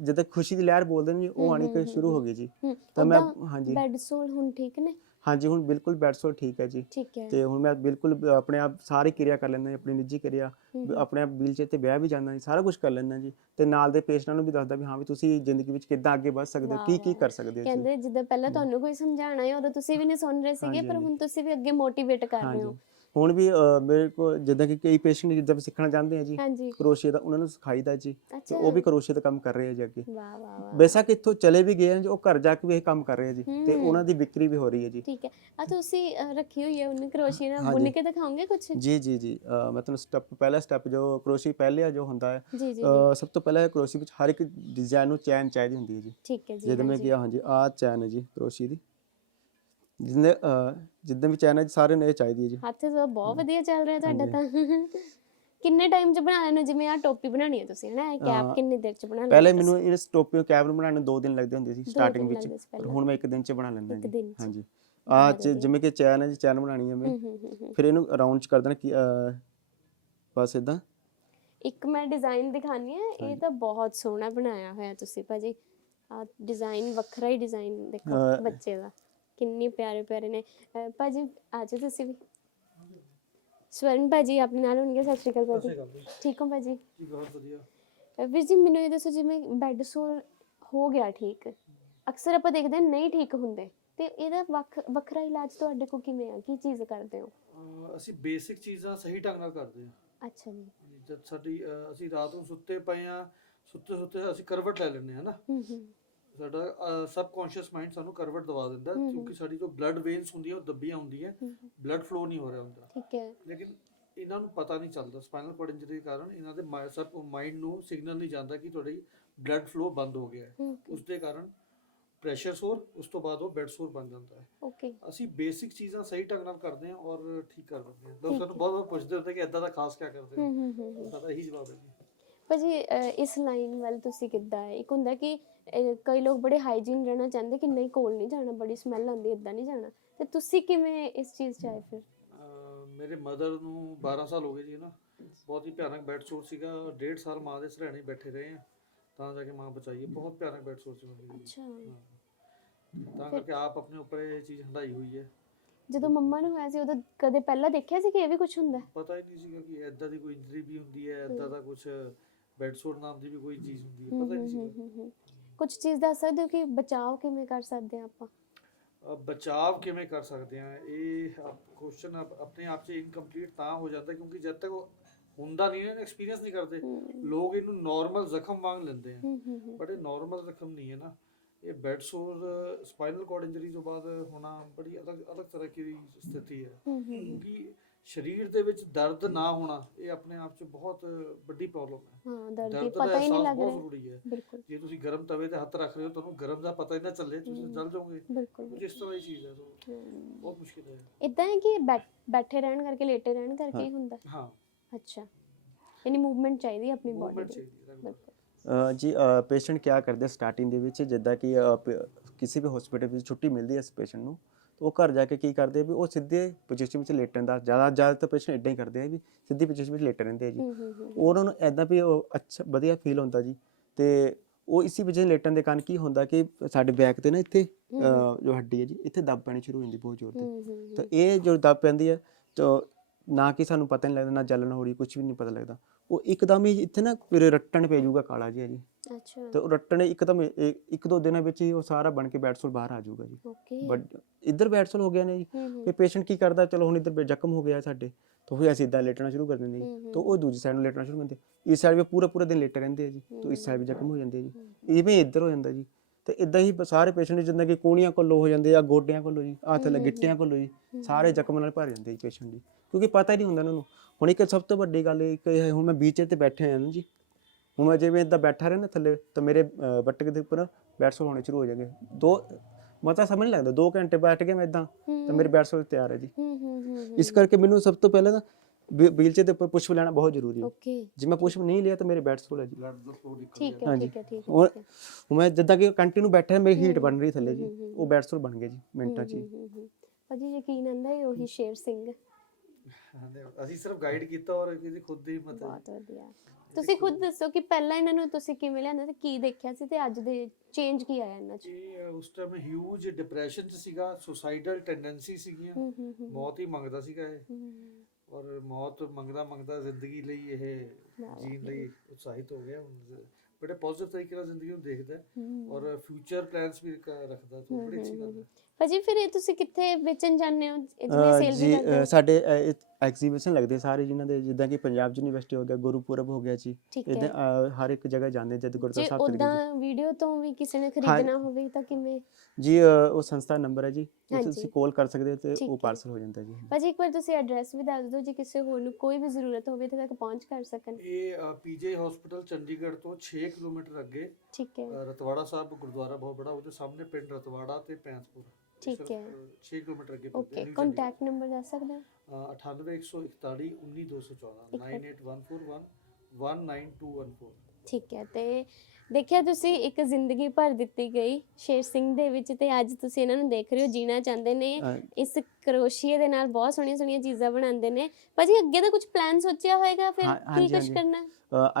ਜਿੱਦਾਂ ਖੁਸ਼ੀ ਦੀ ਲਹਿਰ ਬੋਲਦੇ ਨੇ ਉਹ ਆਣੀ ਕਿ ਸ਼ੁਰੂ ਹੋ। ਗਈ ਜੀ। ਤਾਂ ਮੈਂ ਹਾਂਜੀ ਬੈੱਡ ਸੋਲ ਹੁਣ ਠੀਕ ਨੇ? ਹਾਂਜੀ ਹੁਣ ਬਿਲਕੁਲ ਬੈਡਸੋਲ ਠੀਕ ਹੈ ਜੀ। ਠੀਕ ਹੈ। ਤੇ ਹੁਣ ਮੈਂ ਬਿਲਕੁਲ ਆਪਣੇ ਆਪ ਸਾਰੀ ਕਿਰਿਆ ਕਰ ਲੈਂਦਾ ਜੀ, ਆਪਣੀ ਨਿੱਜੀ ਕਿਰਿਆ। ਆਪਣੇ ਆਪ ਵੀਲਚੇਅਰ ਤੇ ਵਿਆਹ ਵੀ ਜਾਂਦਾ ਜੀ ਸਾਰਾ ਕੁਝ ਕਰ ਲੈਂਦਾ ਜੀ। ਤੇ ਨਾਲ ਦੇ ਪੇਸ਼ੈਂਟਾਂ ਨੂੰ ਵੀ ਦੱਸਦਾ ਵੀ ਹਾਂ ਵੀ ਤੁਸੀਂ ਜ਼ਿੰਦਗੀ ਵਿੱਚ ਕਿੱਦਾਂ ਅੱਗੇ ਵੱਧ ਸਕਦੇ ਹੋ ਕੀ ਕੀ। ਕਰ ਸਕਦੇ ਹੋ ਜੀ। ਕਹਿੰਦੇ ਜਿੱਦਾਂ ਪਹਿਲਾਂ ਤੁਹਾਨੂੰ ਕੋਈ ਸਮਝਾਣਾ ਹੈ ਉਦੋਂ ਤੁਸੀਂ ਵੀ ਨਹੀਂ ਸੁਣ ਰਹੇ ਸੀਗੇ ਹਾਂਜੀ, ਪਰ ਹਾਂਜੀ। ਹੁਣ ਤੁਸੀਂ ਵੀ ਅੱਗੇ ਮੋਟੀਵੇਟ ਕਰ ਰਹੇ ਹਾਂਜੀ। ਹੋ ਹੁਣ ਵੀ ਅਹ, ਮੇਰੇ ਕੋਲ ਜਿੱਦਾਂ ਕਿ ਕਈ ਪੇਸ਼ੈਂਟ ਜਿੱਦਾਂ ਵੀ ਸਿੱਖਣਾ ਚਾਹੁੰਦੇ ਆ ਜੀ ਹਾਂਜੀ। ਕਰੋਸ਼ੀਏ ਦਾ ਉਹਨਾਂ ਨੂੰ ਸਿਖਾਈਦਾ ਜੀ। ਤੇ ਅੱਛਾ। ਉਹ ਵੀ ਕਰੋਸ਼ੀਏ ਦਾ ਕੰਮ ਕਰ ਰਹੇ ਆ ਜੀ ਅੱਗੇ। ਵਾਹ ਵਾਹ ਵਾਹ। ਬੇਸ਼ੱਕ ਇੱਥੋਂ ਚਲੇ ਵੀ ਗਏ ਆ ਜੀ ਉਹ ਘਰ ਜਾ ਕੇ ਵੀ ਇਹ ਕੰਮ ਕਰ ਰਹੇ ਆ ਜੀ ਤੇ। ਉਹਨਾਂ ਦੀ ਵਿਕਰੀ ਵੀ ਹੋ ਰਹੀ ਹੈ ਜੀ। ਠੀਕ ਹੈ। ਆ ਤੁਸੀਂ ਅ, ਰੱਖੀ ਹੋਈ ਹੈ ਉਹਨੇ ਕਰੋਸ਼ੀਏ ਨਾਲ ਹਾਂਜੀ। ਬੁਣ ਕੇ ਦਿਖਾਓਗੇ ਕੁਝ ਜੀ ਜੀ ਜੀ। ਅਹ, ਮੈਂ ਤੁਹਾਨੂੰ ਸਟੈਪ ਪਹਿਲਾ ਸਟੈਪ ਜੋ ਕਰੋਸ਼ੀ ਪਹਿਲੇ ਆ ਜੋ ਹੁੰਦਾ ਹੈ ਜੀ ਜੀ ਜੀ। ਅਹ, ਸਭ ਤੋਂ ਪਹਿਲਾਂ ਕਰੋਸ਼ੀ ਵਿੱਚ ਹਰ ਇੱਕ ਡਿਜ਼ਾਈਨ ਨੂੰ ਚੈਨ ਚਾਹੀਦੀ ਹੁੰਦੀ ਹੈ ਜੀ। ਠੀਕ ਹੈ ਜੀ ਜਿੱਦਾਂ ਮੈਂ ਹਾਂਜੀ। ਕਿਹਾ ਹਾਂਜੀ ਆਹ ਚੈਨ ਹੈ ਜੀ ਕਰੋਸ਼ੀ ਦੀ। ਜਿੰਨੇ ਜਿੱਦਾਂ ਵੀ ਚੈਨ ਹੈ ਸਾਰੇ ਨੇ ਇਹ ਚਾਹੀਦੀ ਹੈ ਜੀ। ਹੱਥ ਤਾਂ ਬਹੁਤ ਵਧੀਆ ਚੱਲ ਰਿਹਾ ਤੁਹਾਡਾ। ਤਾਂ। ਕਿੰਨੇ ਟਾਈਮ ਚ ਬਣਾ ਲੈਣੇ ਜਿਵੇਂ ਆ ਟੋਪੀ ਬਣਾਉਣੀ ਹੈ ਤੁਸੀਂ ਹਨਾ? ਇਹ ਕੈਪ। ਕਿੰਨੇ ਦੇਰ ਚ ਬਣਾ ਲੈਂਦੇ ਪਹਿਲੇ ਮੈਨੂੰ ਇਸ ਟੋਪੀ ਕੈਬਨ ਬਣਾਉਣ ਨੂੰ 2 ਦਿਨ ਲੱਗਦੇ ਹੁੰਦੇ ਸੀ ਸਟਾਰਟਿੰਗ ਵਿੱਚ। ਪਰ। ਹੁਣ ਮੈਂ ਇੱਕ ਦਿਨ 'ਚ ਬਣਾ ਲੈਂਦਾ ਜੀ। ਹਾਂਜੀ। ਵਧੀਆ। ਜਿਵੇਂ ਕਿ ਚੈਨ ਹੈ ਜੀ ਚੈਨ ਬਣਾਉਣੀ ਹੈ ਮੈਂ ਫਿਰ ਇਹਨੂੰ ਰਾਉਂਡ ਚ ਕਰ ਦੇਣਾ ਕਿ ਬਸ ਇਦਾਂ ਇੱਕ ਮੈਂ ਡਿਜ਼ਾਈਨ ਦਿਖਾਣੀ ਹੈ ਇਹ। ਤਾਂ ਬਹੁਤ ਸੋਹਣਾ ਬਣਾਇਆ ਹੋਇਆ ਤੁਸੀਂ ਭਾਜੀ। ਆ ਡਿਜ਼ਾਈਨ ਵੱਖਰਾ ਹੀ ਡਿਜ਼ਾਈਨ ਦੇਖੋ ਬੱਚੇ ਦਾ। ਕਿੰਨੀ ਪਿਆਰੇ ਪਿਆਰੇ ਨੇ। ਅਹ ਭਾਜੀ ਆਜੋ ਤੁਸੀਂ ਵੀ। ਸਵਰਨ ਭਾਜੀ ਆਪਣੇ ਨਾਲ ਹੋਣਗੇ ਸਤਿ ਸ਼੍ਰੀ ਅਕਾਲ ਭਾਜੀ। ਠੀਕ ਹੋ ਭਾਜੀ? ਜੀ ਬਹੁਤ ਵਧੀਆ। ਅਹ ਵੀਰ ਜੀ ਮੈਨੂੰ ਇਹ ਦੱਸੋ ਜਿਵੇਂ ਬੈੱਡ ਸੋਲ ਹੋ ਗਿਆ ਠੀਕ ਅਕਸਰ ਆਪਾਂ ਦੇਖਦੇ ਹਾਂ ਨਹੀਂ ਠੀਕ ਹੁੰਦੇ। ਤੇ ਇਹਦਾ ਵੱਖ ਵੱਖਰਾ ਇਲਾਜ ਤੁਹਾਡੇ ਕੋਲ ਕਿਵੇਂ ਆ? ਕੀ ਚੀਜ਼ ਕਰਦੇ ਹੋ? ਅਹ ਅਸੀਂ ਬੇਸਿਕ ਚੀਜ਼ਾਂ ਸਹੀ ਢੰਗ ਨਾਲ ਕਰਦੇ ਹਾਂ। ਅੱਛਾ ਜੀ। ਜਦ ਸਾਡੀ ਅਹ ਅਸੀਂ ਰਾਤ ਨੂੰ ਸੁੱਤੇ ਪਏ ਆ ਸੁੱਤੇ ਸੁੱਤੇ ਅਸੀਂ ਕਰਵਟ ਲੈ ਲੈਂਦੇ ਹਾਂ ਨਾ। ਹੂੰ ਹੂੰ। ਸਾਡਾ ਸਬਕੌਂਸ਼ੀਅਸ ਮਾਈਂਡ ਸਾਨੂੰ ਕਰਵਟ ਦਵਾ ਦਿੰਦਾ। ਕਿਉਂਕਿ ਸਾਡੀ ਜੋ ਬਲੱਡ ਵੇਨਸ ਹੁੰਦੀਆਂ ਉਹ ਦੱਬੀਆਂ ਹੁੰਦੀਆਂ ਬਲੱਡ ਫਲੋ ਨਹੀਂ ਹੋ ਰਿਹਾ ਹੁੰਦਾ। ਠੀਕ ਹੈ। ਲੇਕਿਨ ਇਹਨਾਂ ਨੂੰ ਪਤਾ ਨਹੀਂ ਚੱਲਦਾ ਸਪਾਈਨਲ ਕੋਰਡ ਇੰਜਰੀ ਦੇ ਕਾਰਨ ਇਹਨਾਂ ਦੇ ਸਬ ਮਾਈਂਡ ਨੂੰ ਸਿਗਨਲ ਨਹੀਂ ਜਾਂਦਾ ਕਿ ਤੁਹਾਡੀ ਬਲੱਡ ਫਲੋ ਬੰਦ ਹੋ ਗਿਆ ਹੈ। ਉਸ ਦੇ ਕਾਰਨ ਪ੍ਰੈਸ਼ਰ ਸੋਰ ਉਸ ਤੋਂ ਬਾਅਦ ਉਹ ਬੈਡ ਸੋਰ ਬਣ ਜਾਂਦਾ ਹੈ। ਓਕੇ ਅਸੀਂ ਬੇਸਿਕ ਚੀਜ਼ਾਂ ਸਹੀ ਢੰਗ ਨਾਲ ਕਰਦੇ ਹਾਂ ਔਰ ਠੀਕ ਕਰ ਦਿੰਦੇ ਹਾਂ। ਲੋਕ ਸਾਨੂੰ। ਬਹੁਤ ਵਾਰ ਪੁੱਛਦੇ ਹੁੰਦੇ ਕਿ ਇਦਾਂ ਦਾ ਖਾਸ ਕੀ ਕਰਦੇ ਹੂੰ। ਸਾਡਾ ਇਹੀ ਜਵਾਬ ਹੈ ਜੀ। ਭਾਜੀ ਇਸ ਲਾਈਨ ਵੱਲ ਤੁਸੀਂ ਕਿੱਦਾਂ ਹੈ? ਇੱਕ ਹੁੰਦਾ ਕਿ ਕਈ ਲੋਕ ਬੜੇ ਹਾਈਜੀਨ ਰਹਿਣਾ ਚਾਹੁੰਦੇ ਕਿ ਨਹੀਂ ਕੋਲ ਨਹੀਂ ਜਾਣਾ ਬੜੀ ਸਮੈਲ ਆਉਂਦੀ ਇਦਾਂ ਨਹੀਂ ਜਾਣਾ। ਤੇ ਤੁਸੀਂ ਕਿਵੇਂ ਇਸ ਚੀਜ਼ 'ਚ ਆਏ ਫਿਰ? ਮੇਰੇ ਮਦਰ ਨੂੰ 12 ਸਾਲ ਹੋ ਗਏ ਜੀ ਨਾ। ਬਹੁਤ ਹੀ ਭਿਆਨਕ ਬੈਡ ਸੋਰ ਸੀਗਾ। ਡੇਢ ਸਾਲ ਮਾਂ ਦੇ ਸਰਾਣੇ ਬੈਠੇ ਰਹੇ ਆ। ਤਾਂ ਜਾ ਕੇ ਮਾਂ ਬਚਾਈ ਹੈ। ਬਹੁਤ ਭਿਆਨਕ ਬੈਡ ਸੋਰ ਸੀ ਦੀ ਅੱਛਾ। ਤਾਂ ਕਰਕੇ ਆਪ ਆਪਣੇ ਉੱਪਰ ਇਹ ਚੀਜ਼ ਹੰਡਾਈ ਹੋਈ ਹੈ। ਜਦੋਂ ਮੰਮਾ ਨੂੰ ਹੋਇਆ ਸੀ ਉਦੋਂ ਕਦੇ ਪਹਿਲਾਂ ਦੇਖਿਆ ਸੀ ਕਿ ਇਹ ਵੀ ਕੁਝ ਹੁੰਦਾ? ਪਤਾ ਹੀ ਨਹੀਂ ਸੀਗਾ ਕਿ ਐਦਾਂ ਦੀ ਕੋਈ ਇੰਜਰੀ ਵੀ ਹੁੰਦੀ ਹੈ ਐਦਾਂ ਦਾ ਕੁਝ ਬੈਡ ਸੋਰ ਨਾਮ ਦੀ ਵੀ ਕੋਈ ਚੀਜ਼ ਹੁੰਦੀ ਹੈ ਪਤਾ ਨਹੀਂ ਹਮ। ਕੁਝ ਚੀਜ਼ ਦੱਸ ਸਕਦੇ ਹੋ ਕਿ ਬਚਾਅ ਕਿਵੇਂ ਕਰ ਸਕਦੇ ਹਾਂ ਆਪਾਂ? ਬਚਾਵ ਕਿਵੇਂ ਕਰ ਸਕਦੇ ਆ ਇਹ ਕੁਐਸਚਨ ਆਪਣੇ ਆਪ 'ਚ ਇਨਕੰਪਲੀਟ ਤਾਂ ਹੋ ਜਾਂਦਾ ਕਿਉਂਕਿ ਜਦ ਤੱਕ ਉਹ ਹੁੰਦਾ ਨਹੀਂ ਨਾ ਐਕਸਪੀਰੀਅੰਸ ਨਹੀਂ ਕਰਦੇ। ਲੋਕ ਇਹਨੂੰ ਨਾਰਮਲ ਜ਼ਖਮ ਵਾਂਗ ਲੈਂਦੇ ਆ। ਬਟ ਇਹ ਨਾਰਮਲ ਜ਼ਖਮ ਨਹੀਂ ਹੈ ਨਾ। ਇਹ bed sore spinal cord injury ਤੋਂ ਬਾਅਦ ਹੋਣਾ ਬੜੀ ਅਲੱਗ ਅਲੱਗ ਤਰ੍ਹਾਂ ਦੀ ਸਥਿਤੀ ਹੈ। ਕਿਉਂਕਿ ਸਰੀਰ ਦੇ ਵਿੱਚ ਦਰਦ ਨਾ ਹੋਣਾ ਇਹ ਆਪਣੇ ਆਪ 'ਚ ਬਹੁਤ ਵੱਡੀ ਪ੍ਰੋਬਲਮ ਹੈ। ਹਾਂ ਦਰਦ ਦੀ ਪਤਾ ਹੀ ਨਹੀਂ ਅਹਿਸਾਸ ਲੱਗ ਬਹੁਤ ਰਿਹਾ। ਜ਼ਰੂਰੀ ਹੈ। ਬਿਲਕੁਲ। ਜੇ ਤੁਸੀਂ ਗਰਮ ਤਵੇ ਤੇ ਹੱਥ ਰੱਖ ਰਹੇ ਹੋ ਤੁਹਾਨੂੰ ਗਰਮ ਦਾ ਪਤਾ ਹੀ ਨਾ ਚੱਲੇ ਤੁਸੀਂ ਹਮ। ਜਲ ਜਾਓਗੇ। ਬਿਲਕੁਲ ਕੁਝ ਇਸ ਤਰ੍ਹਾਂ ਦੀ ਚੀਜ਼ ਹੈ ਸੋ। ਬਹੁਤ ਮੁਸ਼ਕਿਲ ਹੈ। ਇਦਾਂ ਹੈ ਕਿ ਬੈਠ- ਬੈਠੇ ਰਹਿਣ ਕਰਕੇ ਲੇਟੇ ਰਹਿਣ ਕਰਕੇ ਹੀ ਹੁੰਦਾ? ਹਾਂ। ਅੱਛਾ। ਯਾਨੀ ਮੂਵਮੈਂਟ ਚਾਹੀਦੀ ਹੈ ਮੂਵਮੈਂਟ ਚਾਹੀਦੀ regular। ਅ, ਜੀ ਪੇਸ਼ੈਂਟ ਕੀ ਕਰਦੇ ਸਟਾਰਟਿੰਗ ਦੇ ਵਿੱਚ ਜਿੱਦਾਂ ਕਿ ਅ, ਪ- ਕਿਸੇ ਵੀ ਹਸਪੀਟਲ ਵਿੱਚ ਛੁੱਟੀ ਮਿਲਦੀ ਹੈ ਇਸ ਪੇਸ਼ੈਂਟ ਨੂੰ? ਉਹ ਘਰ ਜਾ ਕੇ ਕੀ ਕਰਦੇ ਆ ਵੀ ਉਹ ਸਿੱਧੇ ਪੋਜੀਸ਼ਨ ਵਿੱਚ ਲੇਟਣ ਦਾ ਜ਼ਿਆਦਾ ਜ਼ਿਆਦਾਤਰ ਪੇਸ਼ੈਂਟ ਇਦਾਂ ਹੀ ਕਰਦੇ ਆ ਵੀ ਸਿੱਧੀ ਪੋਜੀਸ਼ਨ ਵਿੱਚ ਲੇਟੇ ਰਹਿੰਦੇ ਆ ਜੀ। ਉਹਨਾਂ ਨੂੰ ਐਦਾਂ ਵੀ ਉਹ ਅੱਛਾ ਵਧੀਆ ਫੀਲ ਹੁੰਦਾ ਜੀ। ਤੇ ਉਹ ਇਸੇ ਵਜ੍ਹਾ ਲੇਟਣ ਦੇ ਕਾਰਨ ਕੀ ਹੁੰਦਾ ਕਿ ਸਾਡੇ ਬੈਕ ਤੇ ਨਾ ਇੱਥੇ ਜੋ ਹੱਡੀ ਹੈ ਜੀ ਇੱਥੇ ਦੱਬ ਪੈਣੀ ਸ਼ੁਰੂ ਹੋ ਜਾਂਦੀ ਬਹੁਤ ਜ਼ੋਰ ਤੇ। ਤਾਂ। ਇਹ ਜੋ ਦੱਬ ਪੈਂਦੀ ਹੈ ਤਾਂ ਨਾ ਕਿ ਸਾਨੂੰ ਪਤਾ ਨਹੀਂ ਲੱਗਦਾ ਨਾ ਜਲਨ ਹੋ ਰਹੀ ਕੁਝ ਵੀ ਨਹੀਂ ਪਤਾ ਲੱਗਦਾ। ਉਹ ਇੱਕਦਮ ਹੀ ਇੱਥੇ ਨਾ ਫਿਰ ਰੱਟਣ ਪੈ ਜਾਊਗਾ ਕਾਲਾ ਜਿਹਾ ਜੀ। ਅੱਛਾ। ਤੇ ਉਹ ਰੱਟਣ ਇੱਕਦਮ ਇਹ- ਇੱਕ ਦੋ ਦਿਨਾਂ ਵਿੱਚ ਹੀ ਉਹ ਸਾਰਾ ਬਣ ਕੇ ਬੈਡਸੋਲ ਬਾਹਰ ਆ ਜਾਊਗਾ ਜੀ। ਓਕੇ। ਬਟ ਇੱਧਰ ਬੈਡਸੋਲ ਹੋ ਗਿਆ ਨੇ ਜੀ। ਫਿਰ ਪੇਸ਼ੈਂਟ ਕੀ ਕਰਦਾ ਚਲੋ ਹੁਣ ਇੱਧਰ ਜ਼ਖਮ ਹੋ ਗਿਆ ਸਾਡੇ ਤਾਂ ਫਿਰ ਅਸੀਂ ਇਦਾਂ ਲੇਟਣਾ ਸ਼ੁਰੂ ਕਰ ਦਿੰਦੇ ਜੀ। ਤਾਂ ਉਹ ਦੂਜੀ ਸਾਈਡ ਨੂੰ ਲੇਟਣਾ ਸ਼ੁਰੂ ਕਰ ਦਿੰਦੇ ਇਸ ਸਾਈਡ ਵੀ ਪੂਰਾ ਪੂਰਾ ਦਿਨ ਲੇਟੇ ਰਹਿੰਦੇ ਆ ਜੀ। ਤਾਂ ਇਸ ਸਾਈਡ ਵੀ ਜ਼ਖਮ ਹੋ ਜਾਂਦੇ ਆ ਜੀ। ਇਵੇਂ ਇੱਧਰ ਹੋ ਜਾਂਦਾ ਜੀ। ਤੇ ਇਦਾਂ ਹੀ ਸਾਰੇ ਪੇਸ਼ੈਂਟ ਜਿੱਦਾਂ ਕਿ ਕੋਣੀਆਂ ਕੋਲੋਂ ਹੋ ਜਾਂਦੇ ਆ ਗੋਡਿਆਂ ਕੋਲੋਂ ਜੀ ਹੱਥ ਹਮ, ਲ ਹਮ, ਗਿੱਟਿਆਂ ਕੋਲੋਂ ਜੀ। ਸਾਰੇ ਜ਼ਖਮ ਨਾਲ ਭਰ ਜਾਂਦੇ ਜੀ ਪੇਸ਼ੈਂਟ ਜੀ। ਕਿਉਂਕਿ ਪਤਾ ਹੀ ਨਹੀਂ ਹੁੰਦਾ ਇਹਨਾਂ ਨੂੰ। ਹੁਣ ਇੱਕ ਸਭ ਤੋਂ ਵੱਡੀ ਗੱਲ ਇਹ ਕਿ ਹੁਣ ਮੈਂ ਬੀਚ ਤੇ ਬੈਠੇ ਹੋਇਆ ਨਾ ਜੀ। ਹੁਣ ਮੈਂ ਜਿਵੇਂ ਇਦਾਂ ਬੈਠਾ ਰਹਿਣਾ ਥੱਲੇ ਤਾਂ ਮੇਰੇ ਬੱਟਕ ਦੇ ਉੱਪਰ ਬੈਡਸੋਲ ਹੋਣੇ ਸ਼ੁਰੂ ਹੋ ਜਾਣਗੇ। ਦੋ ਮਤਾ ਸਮਝ ਨਹੀਂ ਲੱਗਦਾ 2 ਘੰਟੇ ਬੈਠ ਕੇ ਮੈਂ ਇਦਾਂ ਤਾਂ ਮੇਰੇ ਬੈਡਸੋਲ ਤਿਆਰ ਹੈ ਜੀ। ਇਸ ਕਰਕੇ ਮੈਨੂੰ ਸਭ ਤੋਂ ਪਹਿਲਾਂ ਨਾ ਵੀਲਚੇਅਰ ਦੇ ਉੱਪਰ ਪੁਸ਼ਪ ਲੈਣਾ ਬਹੁਤ ਜ਼ਰੂਰੀ ਹੈ। ਓਕੇ ਜੇ ਮੈਂ ਪੁਸ਼ਪ ਨਹੀਂ ਲਿਆ ਤਾਂ ਮੇਰੇ ਬੈਡਸੋਲ ਹੈ ਜੀ ਠੀਕ ਹੈ। ਠੀਕ ਹੈ ਠੀਕ ਹੈ ਮੈਂ ਜਿੱਦਾਂ ਕਿ ਕੰਟੀਨਿਊ ਬੈਠਾ ਮੇਰੀ ਹੀਟ ਬਣ ਰਹੀ ਥੱਲੇ ਜੀ। ਉਹ ਬੈਡਸੋਲ ਬਣ ਗਏ ਜੀ ਮਿੰਟਾਂ 'ਚ। ਭਾਜੀ ਯਕੀਨ ਆਂਦਾ ਹੈ ਉਹੀ ਸ਼ੇਰ ਸਿੰਘ? ਅਸੀਂ ਸਿਰਫ ਗਾਈਡ ਕੀਤਾ ਔਰ ਇਹਦੀ ਖੁਦ ਦੀ ਮਤਲਬ ਬਹੁਤ ਵਧੀਆ। ਤੁਸੀਂ ਖੁਦ ਦੱਸੋ ਕਿ ਪਹਿਲਾਂ ਇਹਨਾਂ ਨੂੰ ਤੁਸੀਂ ਕਿਵੇਂ ਲਿਆਂਦਾ ਤੇ ਕੀ ਦੇਖਿਆ ਸੀ ਤੇ ਅੱਜ ਦੇ ਚੇਂਜ ਕੀ ਆਇਆ ਇਹਨਾਂ 'ਚ? ਇਹ ਉਸ ਟਾਈਮ ਹਿਊਜ ਡਿਪਰੈਸ਼ਨ ਚ ਸੀਗਾ ਸੁਸਾਈਡਲ ਟੈਂਡੈਂਸੀ ਸੀਗੀਆਂ। ਮੌਤ ਹੀ ਮੰਗਦਾ ਸੀਗਾ ਇਹ। ਔਰ ਮੌਤ ਮੰਗਦਾ ਮੰਗਦਾ ਜ਼ਿੰਦਗੀ ਲਈ ਇਹ ਜੀਣ ਲਈ ਉਤਸ਼ਾਹਿਤ ਹੋ ਗਿਆ ਹੁਣ। ਬੜੇ ਪੋਜ਼ਿਟਿਵ ਤਰੀਕੇ ਨਾਲ ਜ਼ਿੰਦਗੀ ਨੂੰ ਦੇਖਦਾ ਹੈ। ਔਰ ਫਿਊਚਰ ਪਲਾਨਸ ਵੀ ਕ- ਰੱਖਦਾ ਤਾਂ ਬੜੀ ਅੱਛੀ ਗੱਲ ਹੈ। ਭਾਜੀ ਫਿਰ ਇਹ ਤੁਸੀਂ ਕਿੱਥੇ ਵੇਚਣ ਜਾਂਦੇ ਹੋ? ਅਹ ਸੇਲ ਜੀ ਵੀ ਕਰਦੇ ਹੋ? ਸਾਡੇ ਐਗਜ਼ੀਬਿਸ਼ਨ ਲੱਗਦੇ ਸਾਰੇ ਜਿਨ੍ਹਾਂ ਦੇ ਜਿੱਦਾਂ ਕਿ ਪੰਜਾਬ ਯੂਨੀਵਰਸਿਟੀ ਹੋ ਗਿਆ ਗੁਰੂਪੁਰਬ ਹੋ ਗਿਆ ਜੀ ਠੀਕ ਇਦਾਂ ਹਰ ਇੱਕ ਜਗ੍ਹਾ ਜਾਂਦੇ ਜਦ ਜੇ ਗੁਰਦੁਆਰਾ ਸਾਹਿਬ ਚਲੇ ਗਏ ਉਦਾਂ ਵੀਡੀਓ ਤੋਂ ਵੀ ਕਿਸੇ ਨੇ ਖਰੀਦਣਾ ਹੋਵੇ ਤਾਂ ਕਿਵੇਂ? ਜੀ। ਉਹ ਸੰਸਥਾ ਨੰਬਰ ਹੈ ਜੀ ਉੱਥੇ ਹਾਂਜੀ। ਤੁਸੀਂ ਕਾਲ ਕਰ ਸਕਦੇ ਹੋ ਤੇ ਠੀਕ ਉਹ। ਪਾਰਸਲ ਹੋ ਜਾਂਦਾ ਜੀ। ਭਾਜੀ ਇੱਕ ਵਾਰ ਤੁਸੀਂ ਐਡਰੈਸ ਵੀ ਦੱਸ ਦਿਓ ਜੇ ਕਿਸੇ ਹੋਰ ਨੂੰ ਕੋਈ ਵੀ ਜ਼ਰੂਰਤ ਹੋਵੇ ਤੇ ਤੱਕ ਪਹੁੰਚ ਕਰ ਸਕਣ। ਇਹ ਪੀਜੇ ਹਸਪੀਟਲ ਚੰਡੀਗੜ੍ਹ ਤੋਂ 6 ਕਿਲੋਮੀਟਰ ਅੱਗੇ ਠੀਕ ਹੈ। ਅ, ਰਤਵਾੜਾ ਸਾਹਿਬ ਗੁਰਦੁਆਰਾ ਬਹੁਤ ਬੜਾ ਉਹਦੇ ਸਾਹਮਣੇ ਪਿੰਡ ਰਤਵਾੜਾ ਤੇ ਪੈਂਸਪੁਰ। ਠੀਕ ਹੈ। 6 ਕਿਲੋਮੀਟਰ ਅੱਗੇ ਓਕੇ ਕੰਟੈਕਟ ਨੰਬਰ ਦੱਸ ਸਕਦੇ ਹੋ? 98141 19214 98141 19214 ਠੀਕ ਹੈ ਤੇ ਦੇਖਿਆ ਤੁਸੀਂ ਇੱਕ ਜ਼ਿੰਦਗੀ ਭਰ ਦਿੱਤੀ ਗਈ ਸ਼ੇਰ ਸਿੰਘ ਦੇ ਵਿੱਚ ਤੇ ਅੱਜ ਤੁਸੀਂ ਇਹਨਾਂ ਨੂੰ ਦੇਖ ਰਹੇ ਹੋ ਜੀਣਾ ਚਾਹੁੰਦੇ ਨੇ। ਇਸ ਕਰੋਸ਼ੀਏ ਦੇ ਨਾਲ ਬਹੁਤ ਸੋਹਣੀਆਂ ਸੋਹਣੀਆਂ ਚੀਜ਼ਾਂ ਬਣਾਉਂਦੇ ਨੇ। ਭਾਜੀ ਅੱਗੇ ਦਾ ਕੁਝ ਪਲਾਨ ਸੋਚਿਆ ਹੋਏਗਾ ਫਿਰ ਕੀ ਕੁਝ। ਕਰਨਾ?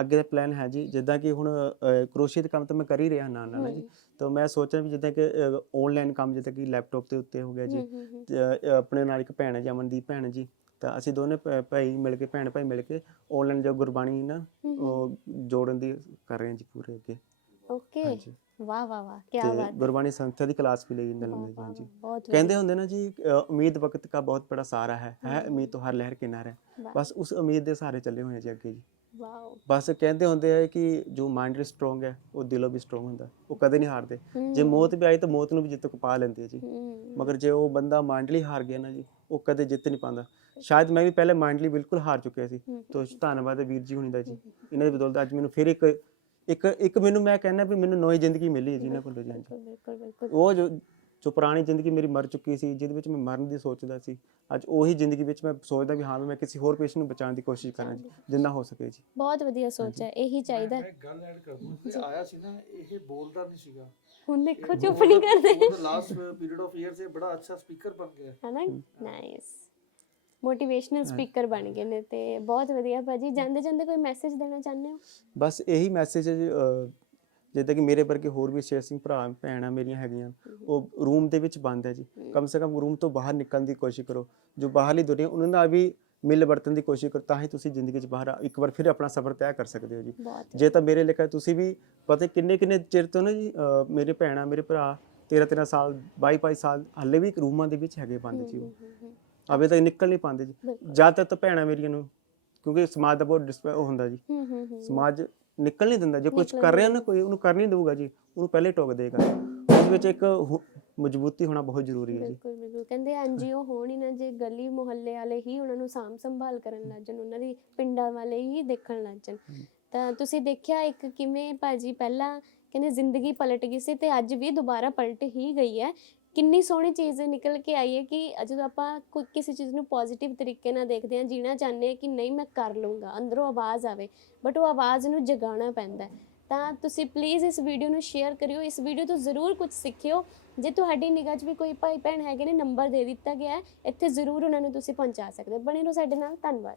ਅੱਗੇ ਦਾ ਪਲਾਨ ਹੈ ਜੀ ਜਿੱਦਾਂ ਕਿ ਹੁਣ ਕਰੋਸ਼ੀਏ ਦਾ ਕੰਮ ਤਾਂ ਮੈਂ ਕਰ ਹੀ ਰਿਹਾ ਨਾਲ ਨਾਲ ਜੀ। ਤਾਂ ਮੈਂ ਸੋਚਿਆ ਰਿਹਾ ਵੀ ਜਿੱਦਾਂ ਕਿ ਆਨਲਾਈਨ ਕੰਮ ਜਿੱਦਾਂ ਕਿ ਲੈਪਟਾਪ ਤੇ ਉੱਤੇ ਹੋ ਗਿਆ ਜੀ ਆਪਣੇ ਨਾਲ ਇੱਕ ਭੈਣ ਹੈ ਜਮਨ ਦੀ ਭੈਣ ਜੀ ਤਾਂ ਅਸੀਂ ਦੋਨੇ ਭਾਈ ਮਿਲ ਕੇ ਭੈਣ ਭਾਈ ਮਿਲ ਕੇ ਆਨਲਾਈਨ ਜੋ ਗੁਰਬਾਣੀ ਨਾ ਉਹ ਜੋੜਨ ਦੀ ਕਰ ਰਹੇ ਹਾਂ ਜੀ ਪੂਰੇ ਅੱਗੇ। ਓਕੇ ਵਾਹ ਵਾਹ ਵਾਹ ਕੀ ਬਾਤ ਹੈ। ਗੁਰਬਾਣੀ ਸੰਸਥਾ ਦੀ ਕਲਾਸ ਵੀ ਲਈ ਨਲ ਨੇ ਜੀ ਕਹਿੰਦੇ ਹੁੰਦੇ ਨਾ ਜੀ ਉਮੀਦ ਵਕਤ ਦਾ ਬਹੁਤ ਬੜਾ ਸਾਰਾ ਹੈ ਹੈ ਉਮੀਦ ਤੋਂ ਹਰ ਲਹਿਰ ਕਿਨਾਰਾ। ਬਸ ਉਸ ਉਮੀਦ ਦੇ ਸਾਰੇ ਚੱਲੇ ਹੋਏ ਜੀ ਅੱਗੇ ਜੀ। ਵਾਓ ਬਸ ਕਹਿੰਦੇ ਹੁੰਦੇ ਆ ਕਿ ਜੋ ਮਾਈਂਡ ਸਟਰੋਂਗ ਹੈ ਉਹ ਦਿਲੋਂ ਵੀ ਸਟਰੋਂਗ ਹੁੰਦਾ ਉਹ ਕਦੇ ਨਹੀਂ ਹਾਰਦੇ। ਜੇ ਮੌਤ ਵੀ ਆਈ ਤਾਂ ਮੌਤ ਨੂੰ ਵੀ ਜਿੱਤ ਪਾ ਲੈਂਦੇ ਆ ਜੀ। ਮਗਰ ਜੇ ਉਹ ਬੰਦਾ ਮਾਈਂਡਲੀ ਹਾਰ ਗਿਆ ਨਾ ਜੀ ਉਹ ਕਦੇ ਜਿੱਤ ਨਹੀਂ ਪਾਉਂਦਾ। ਸ਼ਾਇਦ ਮੈਂ ਵੀ ਪਹਿਲੇ ਮਾਈਂਡਲੀ ਬਿਲਕੁਲ ਹਾਰ ਚੁੱਕਿਆ ਸੀ। ਤੋ ਧੰਨਵਾਦ ਹੈ ਵੀਰ ਜੀ ਹੁਣੀ ਦਾ ਜੀ। ਇਹਨਾਂ ਦੀ ਬਦੌਲਤ ਅੱਜ ਮੈਨੂੰ ਫਿਰ ਇੱਕ ਇੱਕ ਇੱਕ ਮੈਨੂੰ ਮੈਂ ਕਹਿੰਦਾ ਵੀ ਮੈਨੂੰ ਨਵੀਂ ਜ਼ਿੰਦਗੀ ਮਿਲੀ ਹੈ ਜੀ ਇਹਨਾਂ ਕੋਲੋਂ ਜੀ ਹਾਂਜੀ। ਬਿਲਕੁਲ ਬਿਲਕੁਲ। ਉਹ ਜੋ ਜੋ ਪੁਰਾਣੀ ਜ਼ਿੰਦਗੀ ਮੇਰੀ ਮਰ ਚੁੱਕੀ ਸੀ ਜਿਹਦੇ ਵਿੱਚ ਮੈਂ ਮਰਨ ਦੀ ਸੋਚਦਾ ਸੀ ਅੱਜ ਉਹੀ ਜ਼ਿੰਦਗੀ ਵਿੱਚ ਮੈਂ ਸੋਚਦਾ ਵੀ ਹਾਂ ਮੈਂ ਕਿਸੇ ਹੋਰ ਪੇਸ਼ੈਂਟ ਨੂੰ ਬਚਾਉਣ ਦੀ ਕੋਸ਼ਿਸ਼ ਕਰਾਂ ਜੀ ਜਿੰਨਾ ਹੋ ਸਕੇ ਜੀ। ਬਹੁਤ ਵਧੀਆ ਸੋਚ ਹੈ ਇਹੀ ਚਾਹੀਦਾ ਮੈਂ ਇੱਕ ਗੱਲ ਐਡ ਕਰ ਦੂੰ ਇਹ ਆਇਆ ਸੀ ਨਾ ਇਹ ਬੋਲਦਾ ਨਹੀਂ ਸੀਗਾ। ਹੁਣ ਦੇਖੋ ਚੁੱਪ ਨਹੀਂ ਕਰਦੇ। ਲਾਸਟ ਪੀਰੀਅਡ ਆਫ ਇਅਰਸ ਇਹ ਬੜਾ ਅੱਛਾ ਸਪੀਕਰ ਬਣ ਗਿਆ। ਹੈ ਨਾ? ਨਾਈਸ ਮੋਟੀਵੇਸ਼ਨਲ ਸਪੀਕਰ ਬਣ ਗਏ ਨੇ ਤੇ ਬਹੁਤ ਵਧੀਆ ਭਾਜੀ। ਜਾਂਦੇ ਜਾਂਦੇ ਕੋਈ ਮੈਸੇਜ ਦੇਣਾ ਚਾਹੁੰਦੇ ਹੋ? ਬਸ ਇਹੀ ਮੈਸੇਜ ਹੈ ਜਿੱਦਾਂ ਕਿ ਮੇਰੇ ਵਰਗੇ ਹੋਰ ਵੀ ਸ਼ੇਰ ਸਿੰਘ ਭਰਾ ਭੈਣਾਂ ਮੇਰੀਆਂ ਹੈਗੀਆਂ ਉਹ ਰੂਮ ਦੇ ਵਿੱਚ ਬੰਦ ਹੈ ਜੀ। ਕਮ ਸੇ ਕਮ ਰੂਮ ਤੋਂ ਬਾਹਰ ਨਿਕਲਣ ਦੀ ਕੋਸ਼ਿਸ਼ ਕਰੋ। ਜੋ ਬਾਹਰਲੀ ਦੁਨੀਆ ਉਹਨਾਂ ਨਾਲ ਵੀ ਮਿਲ ਵਰਤਣ ਦੀ ਕੋਸ਼ਿਸ਼ ਕਰੋ ਤਾਂ ਹੀ ਤੁਸੀਂ ਜ਼ਿੰਦਗੀ 'ਚ ਬਾਹਰ ਇੱਕ ਵਾਰ ਫਿਰ ਆਪਣਾ ਸਫ਼ਰ ਤੈਅ ਕਰ ਸਕਦੇ ਹੋ ਜੀ। ਜੇ ਤਾਂ ਮੇਰੇ ਲੇਖਾ ਤੁਸੀਂ ਵੀ ਪਤਾ ਕਿੰਨੇ ਕਿੰਨੇ ਚਿਰ ਤੋਂ ਨਾ ਜੀ ਮੇਰੇ ਭੈਣਾਂ ਮੇਰੇ ਭਰਾ 13 13 ਸਾਲ 22 22 ਸਾਲ ਹੱਲੇ ਵੀ ਰੂਮਾਂ ਦੇ ਵਿੱਚ ਹੈਗੇ ਬੰਦ ਜੀ ਉਹ। ਅਵੇ ਤਾਂ ਨਿਕਲ ਨਹੀਂ ਪਾਉਂਦੇ ਜੀ। ਜ਼ਿਆਦਾਤਰ ਤਾਂ ਭੈਣਾਂ ਮੇਰੀਆਂ ਨੂੰ ਕਿਉਂਕਿ ਸਮਾਜ ਦਾ ਬਹੁਤ ਡਿਸਪ- ਹੁੰਦਾ ਜੀ। ਸਮਾਜ ਨਿਕਲ ਨਹੀਂ ਦਿੰਦਾ। ਜੇ ਕੁਝ ਕਰ ਰਿਹਾ ਨਾ ਕੋਈ ਉਹਨੂੰ ਕਰ ਨਹੀਂ ਦਊਗਾ ਜੀ ਉਹਨੂੰ ਪਹਿਲੇ ਟੋਕ ਦੇਗਾ। ਉਸ ਵਿੱਚ ਇੱਕ ਹੁ- ਮਜ਼ਬੂਤੀ ਹੋਣਾ ਬਹੁਤ ਜ਼ਰੂਰੀ ਹੈ ਜੀ। ਬਿਲਕੁਲ ਬਿਲਕੁਲ। ਕਹਿੰਦੇ ਐਨਜੀਓ ਹੋਣ ਹੀ ਨਾ ਜੇ ਗਲੀ ਮੁਹੱਲੇ ਵਾਲੇ ਹੀ ਉਹਨਾਂ ਨੂੰ ਸਾਂਭ ਸੰਭਾਲ ਕਰਨ ਲੱਗ ਜਾਣ ਉਹਨਾਂ ਦੀ ਪਿੰਡਾਂ ਵਾਲੇ ਹੀ ਦੇਖਣ ਲੱਗ ਜਾਣ। ਤਾਂ ਤੁਸੀਂ ਦੇਖਿਆ ਇੱਕ ਕਿਵੇਂ ਭਾਜੀ ਪਹਿਲਾਂ ਕਹਿੰਦੇ ਜ਼ਿੰਦਗੀ ਪਲਟ ਗਈ ਸੀ ਤੇ ਅੱਜ ਵੀ ਦੁਬਾਰਾ ਪਲਟ ਹੀ ਗਈ ਹੈ। ਕਿੰਨੀ ਸੋਹਣੀ ਚੀਜ਼ ਨਿਕਲ ਕੇ ਆਈ ਹੈ ਕਿ ਜਦੋਂ ਆਪਾਂ ਕੋਈ ਕਿਸੇ ਚੀਜ਼ ਨੂੰ ਪੋਜ਼ਿਟਿਵ ਤਰੀਕੇ ਨਾਲ ਦੇਖਦੇ ਹਾਂ, ਜੀਣਾ ਚਾਹੁੰਦੇ ਹਾਂ ਕਿ ਨਹੀਂ ਮੈਂ ਕਰ ਲੂੰਗਾ ਅੰਦਰੋਂ ਆਵਾਜ਼ ਆਵੇ ਬਟ ਉਹ ਆਵਾਜ਼ ਨੂੰ ਜਗਾਉਣਾ ਪੈਂਦਾ ਹੈ। ਤਾਂ ਤੁਸੀਂ ਪਲੀਜ਼ ਇਸ ਵੀਡੀਓ ਨੂੰ ਸ਼ੇਅਰ ਕਰਿਓ, ਇਸ ਵੀਡੀਓ ਤੋਂ ਜ਼ਰੂਰ ਕੁਝ ਸਿੱਖਿਓ। ਜੇ ਤੁਹਾਡੀ ਨਿਗਾਹ 'ਚ ਵੀ ਕੋਈ ਭਾਈ ਭੈਣ ਹੈਗੇ ਨੇ ਨੰਬਰ ਦੇ ਦਿੱਤਾ ਗਿਆ ਹੈ, ਇੱਥੇ ਜ਼ਰੂਰ ਉਹਨਾਂ ਨੂੰ ਤੁਸੀਂ ਪਹੁੰਚਾ ਸਕਦੇ ਹੋ। ਬਣੇ ਰਹੋ ਸਾਡੇ ਨਾਲ, ਧੰਨਵਾਦ।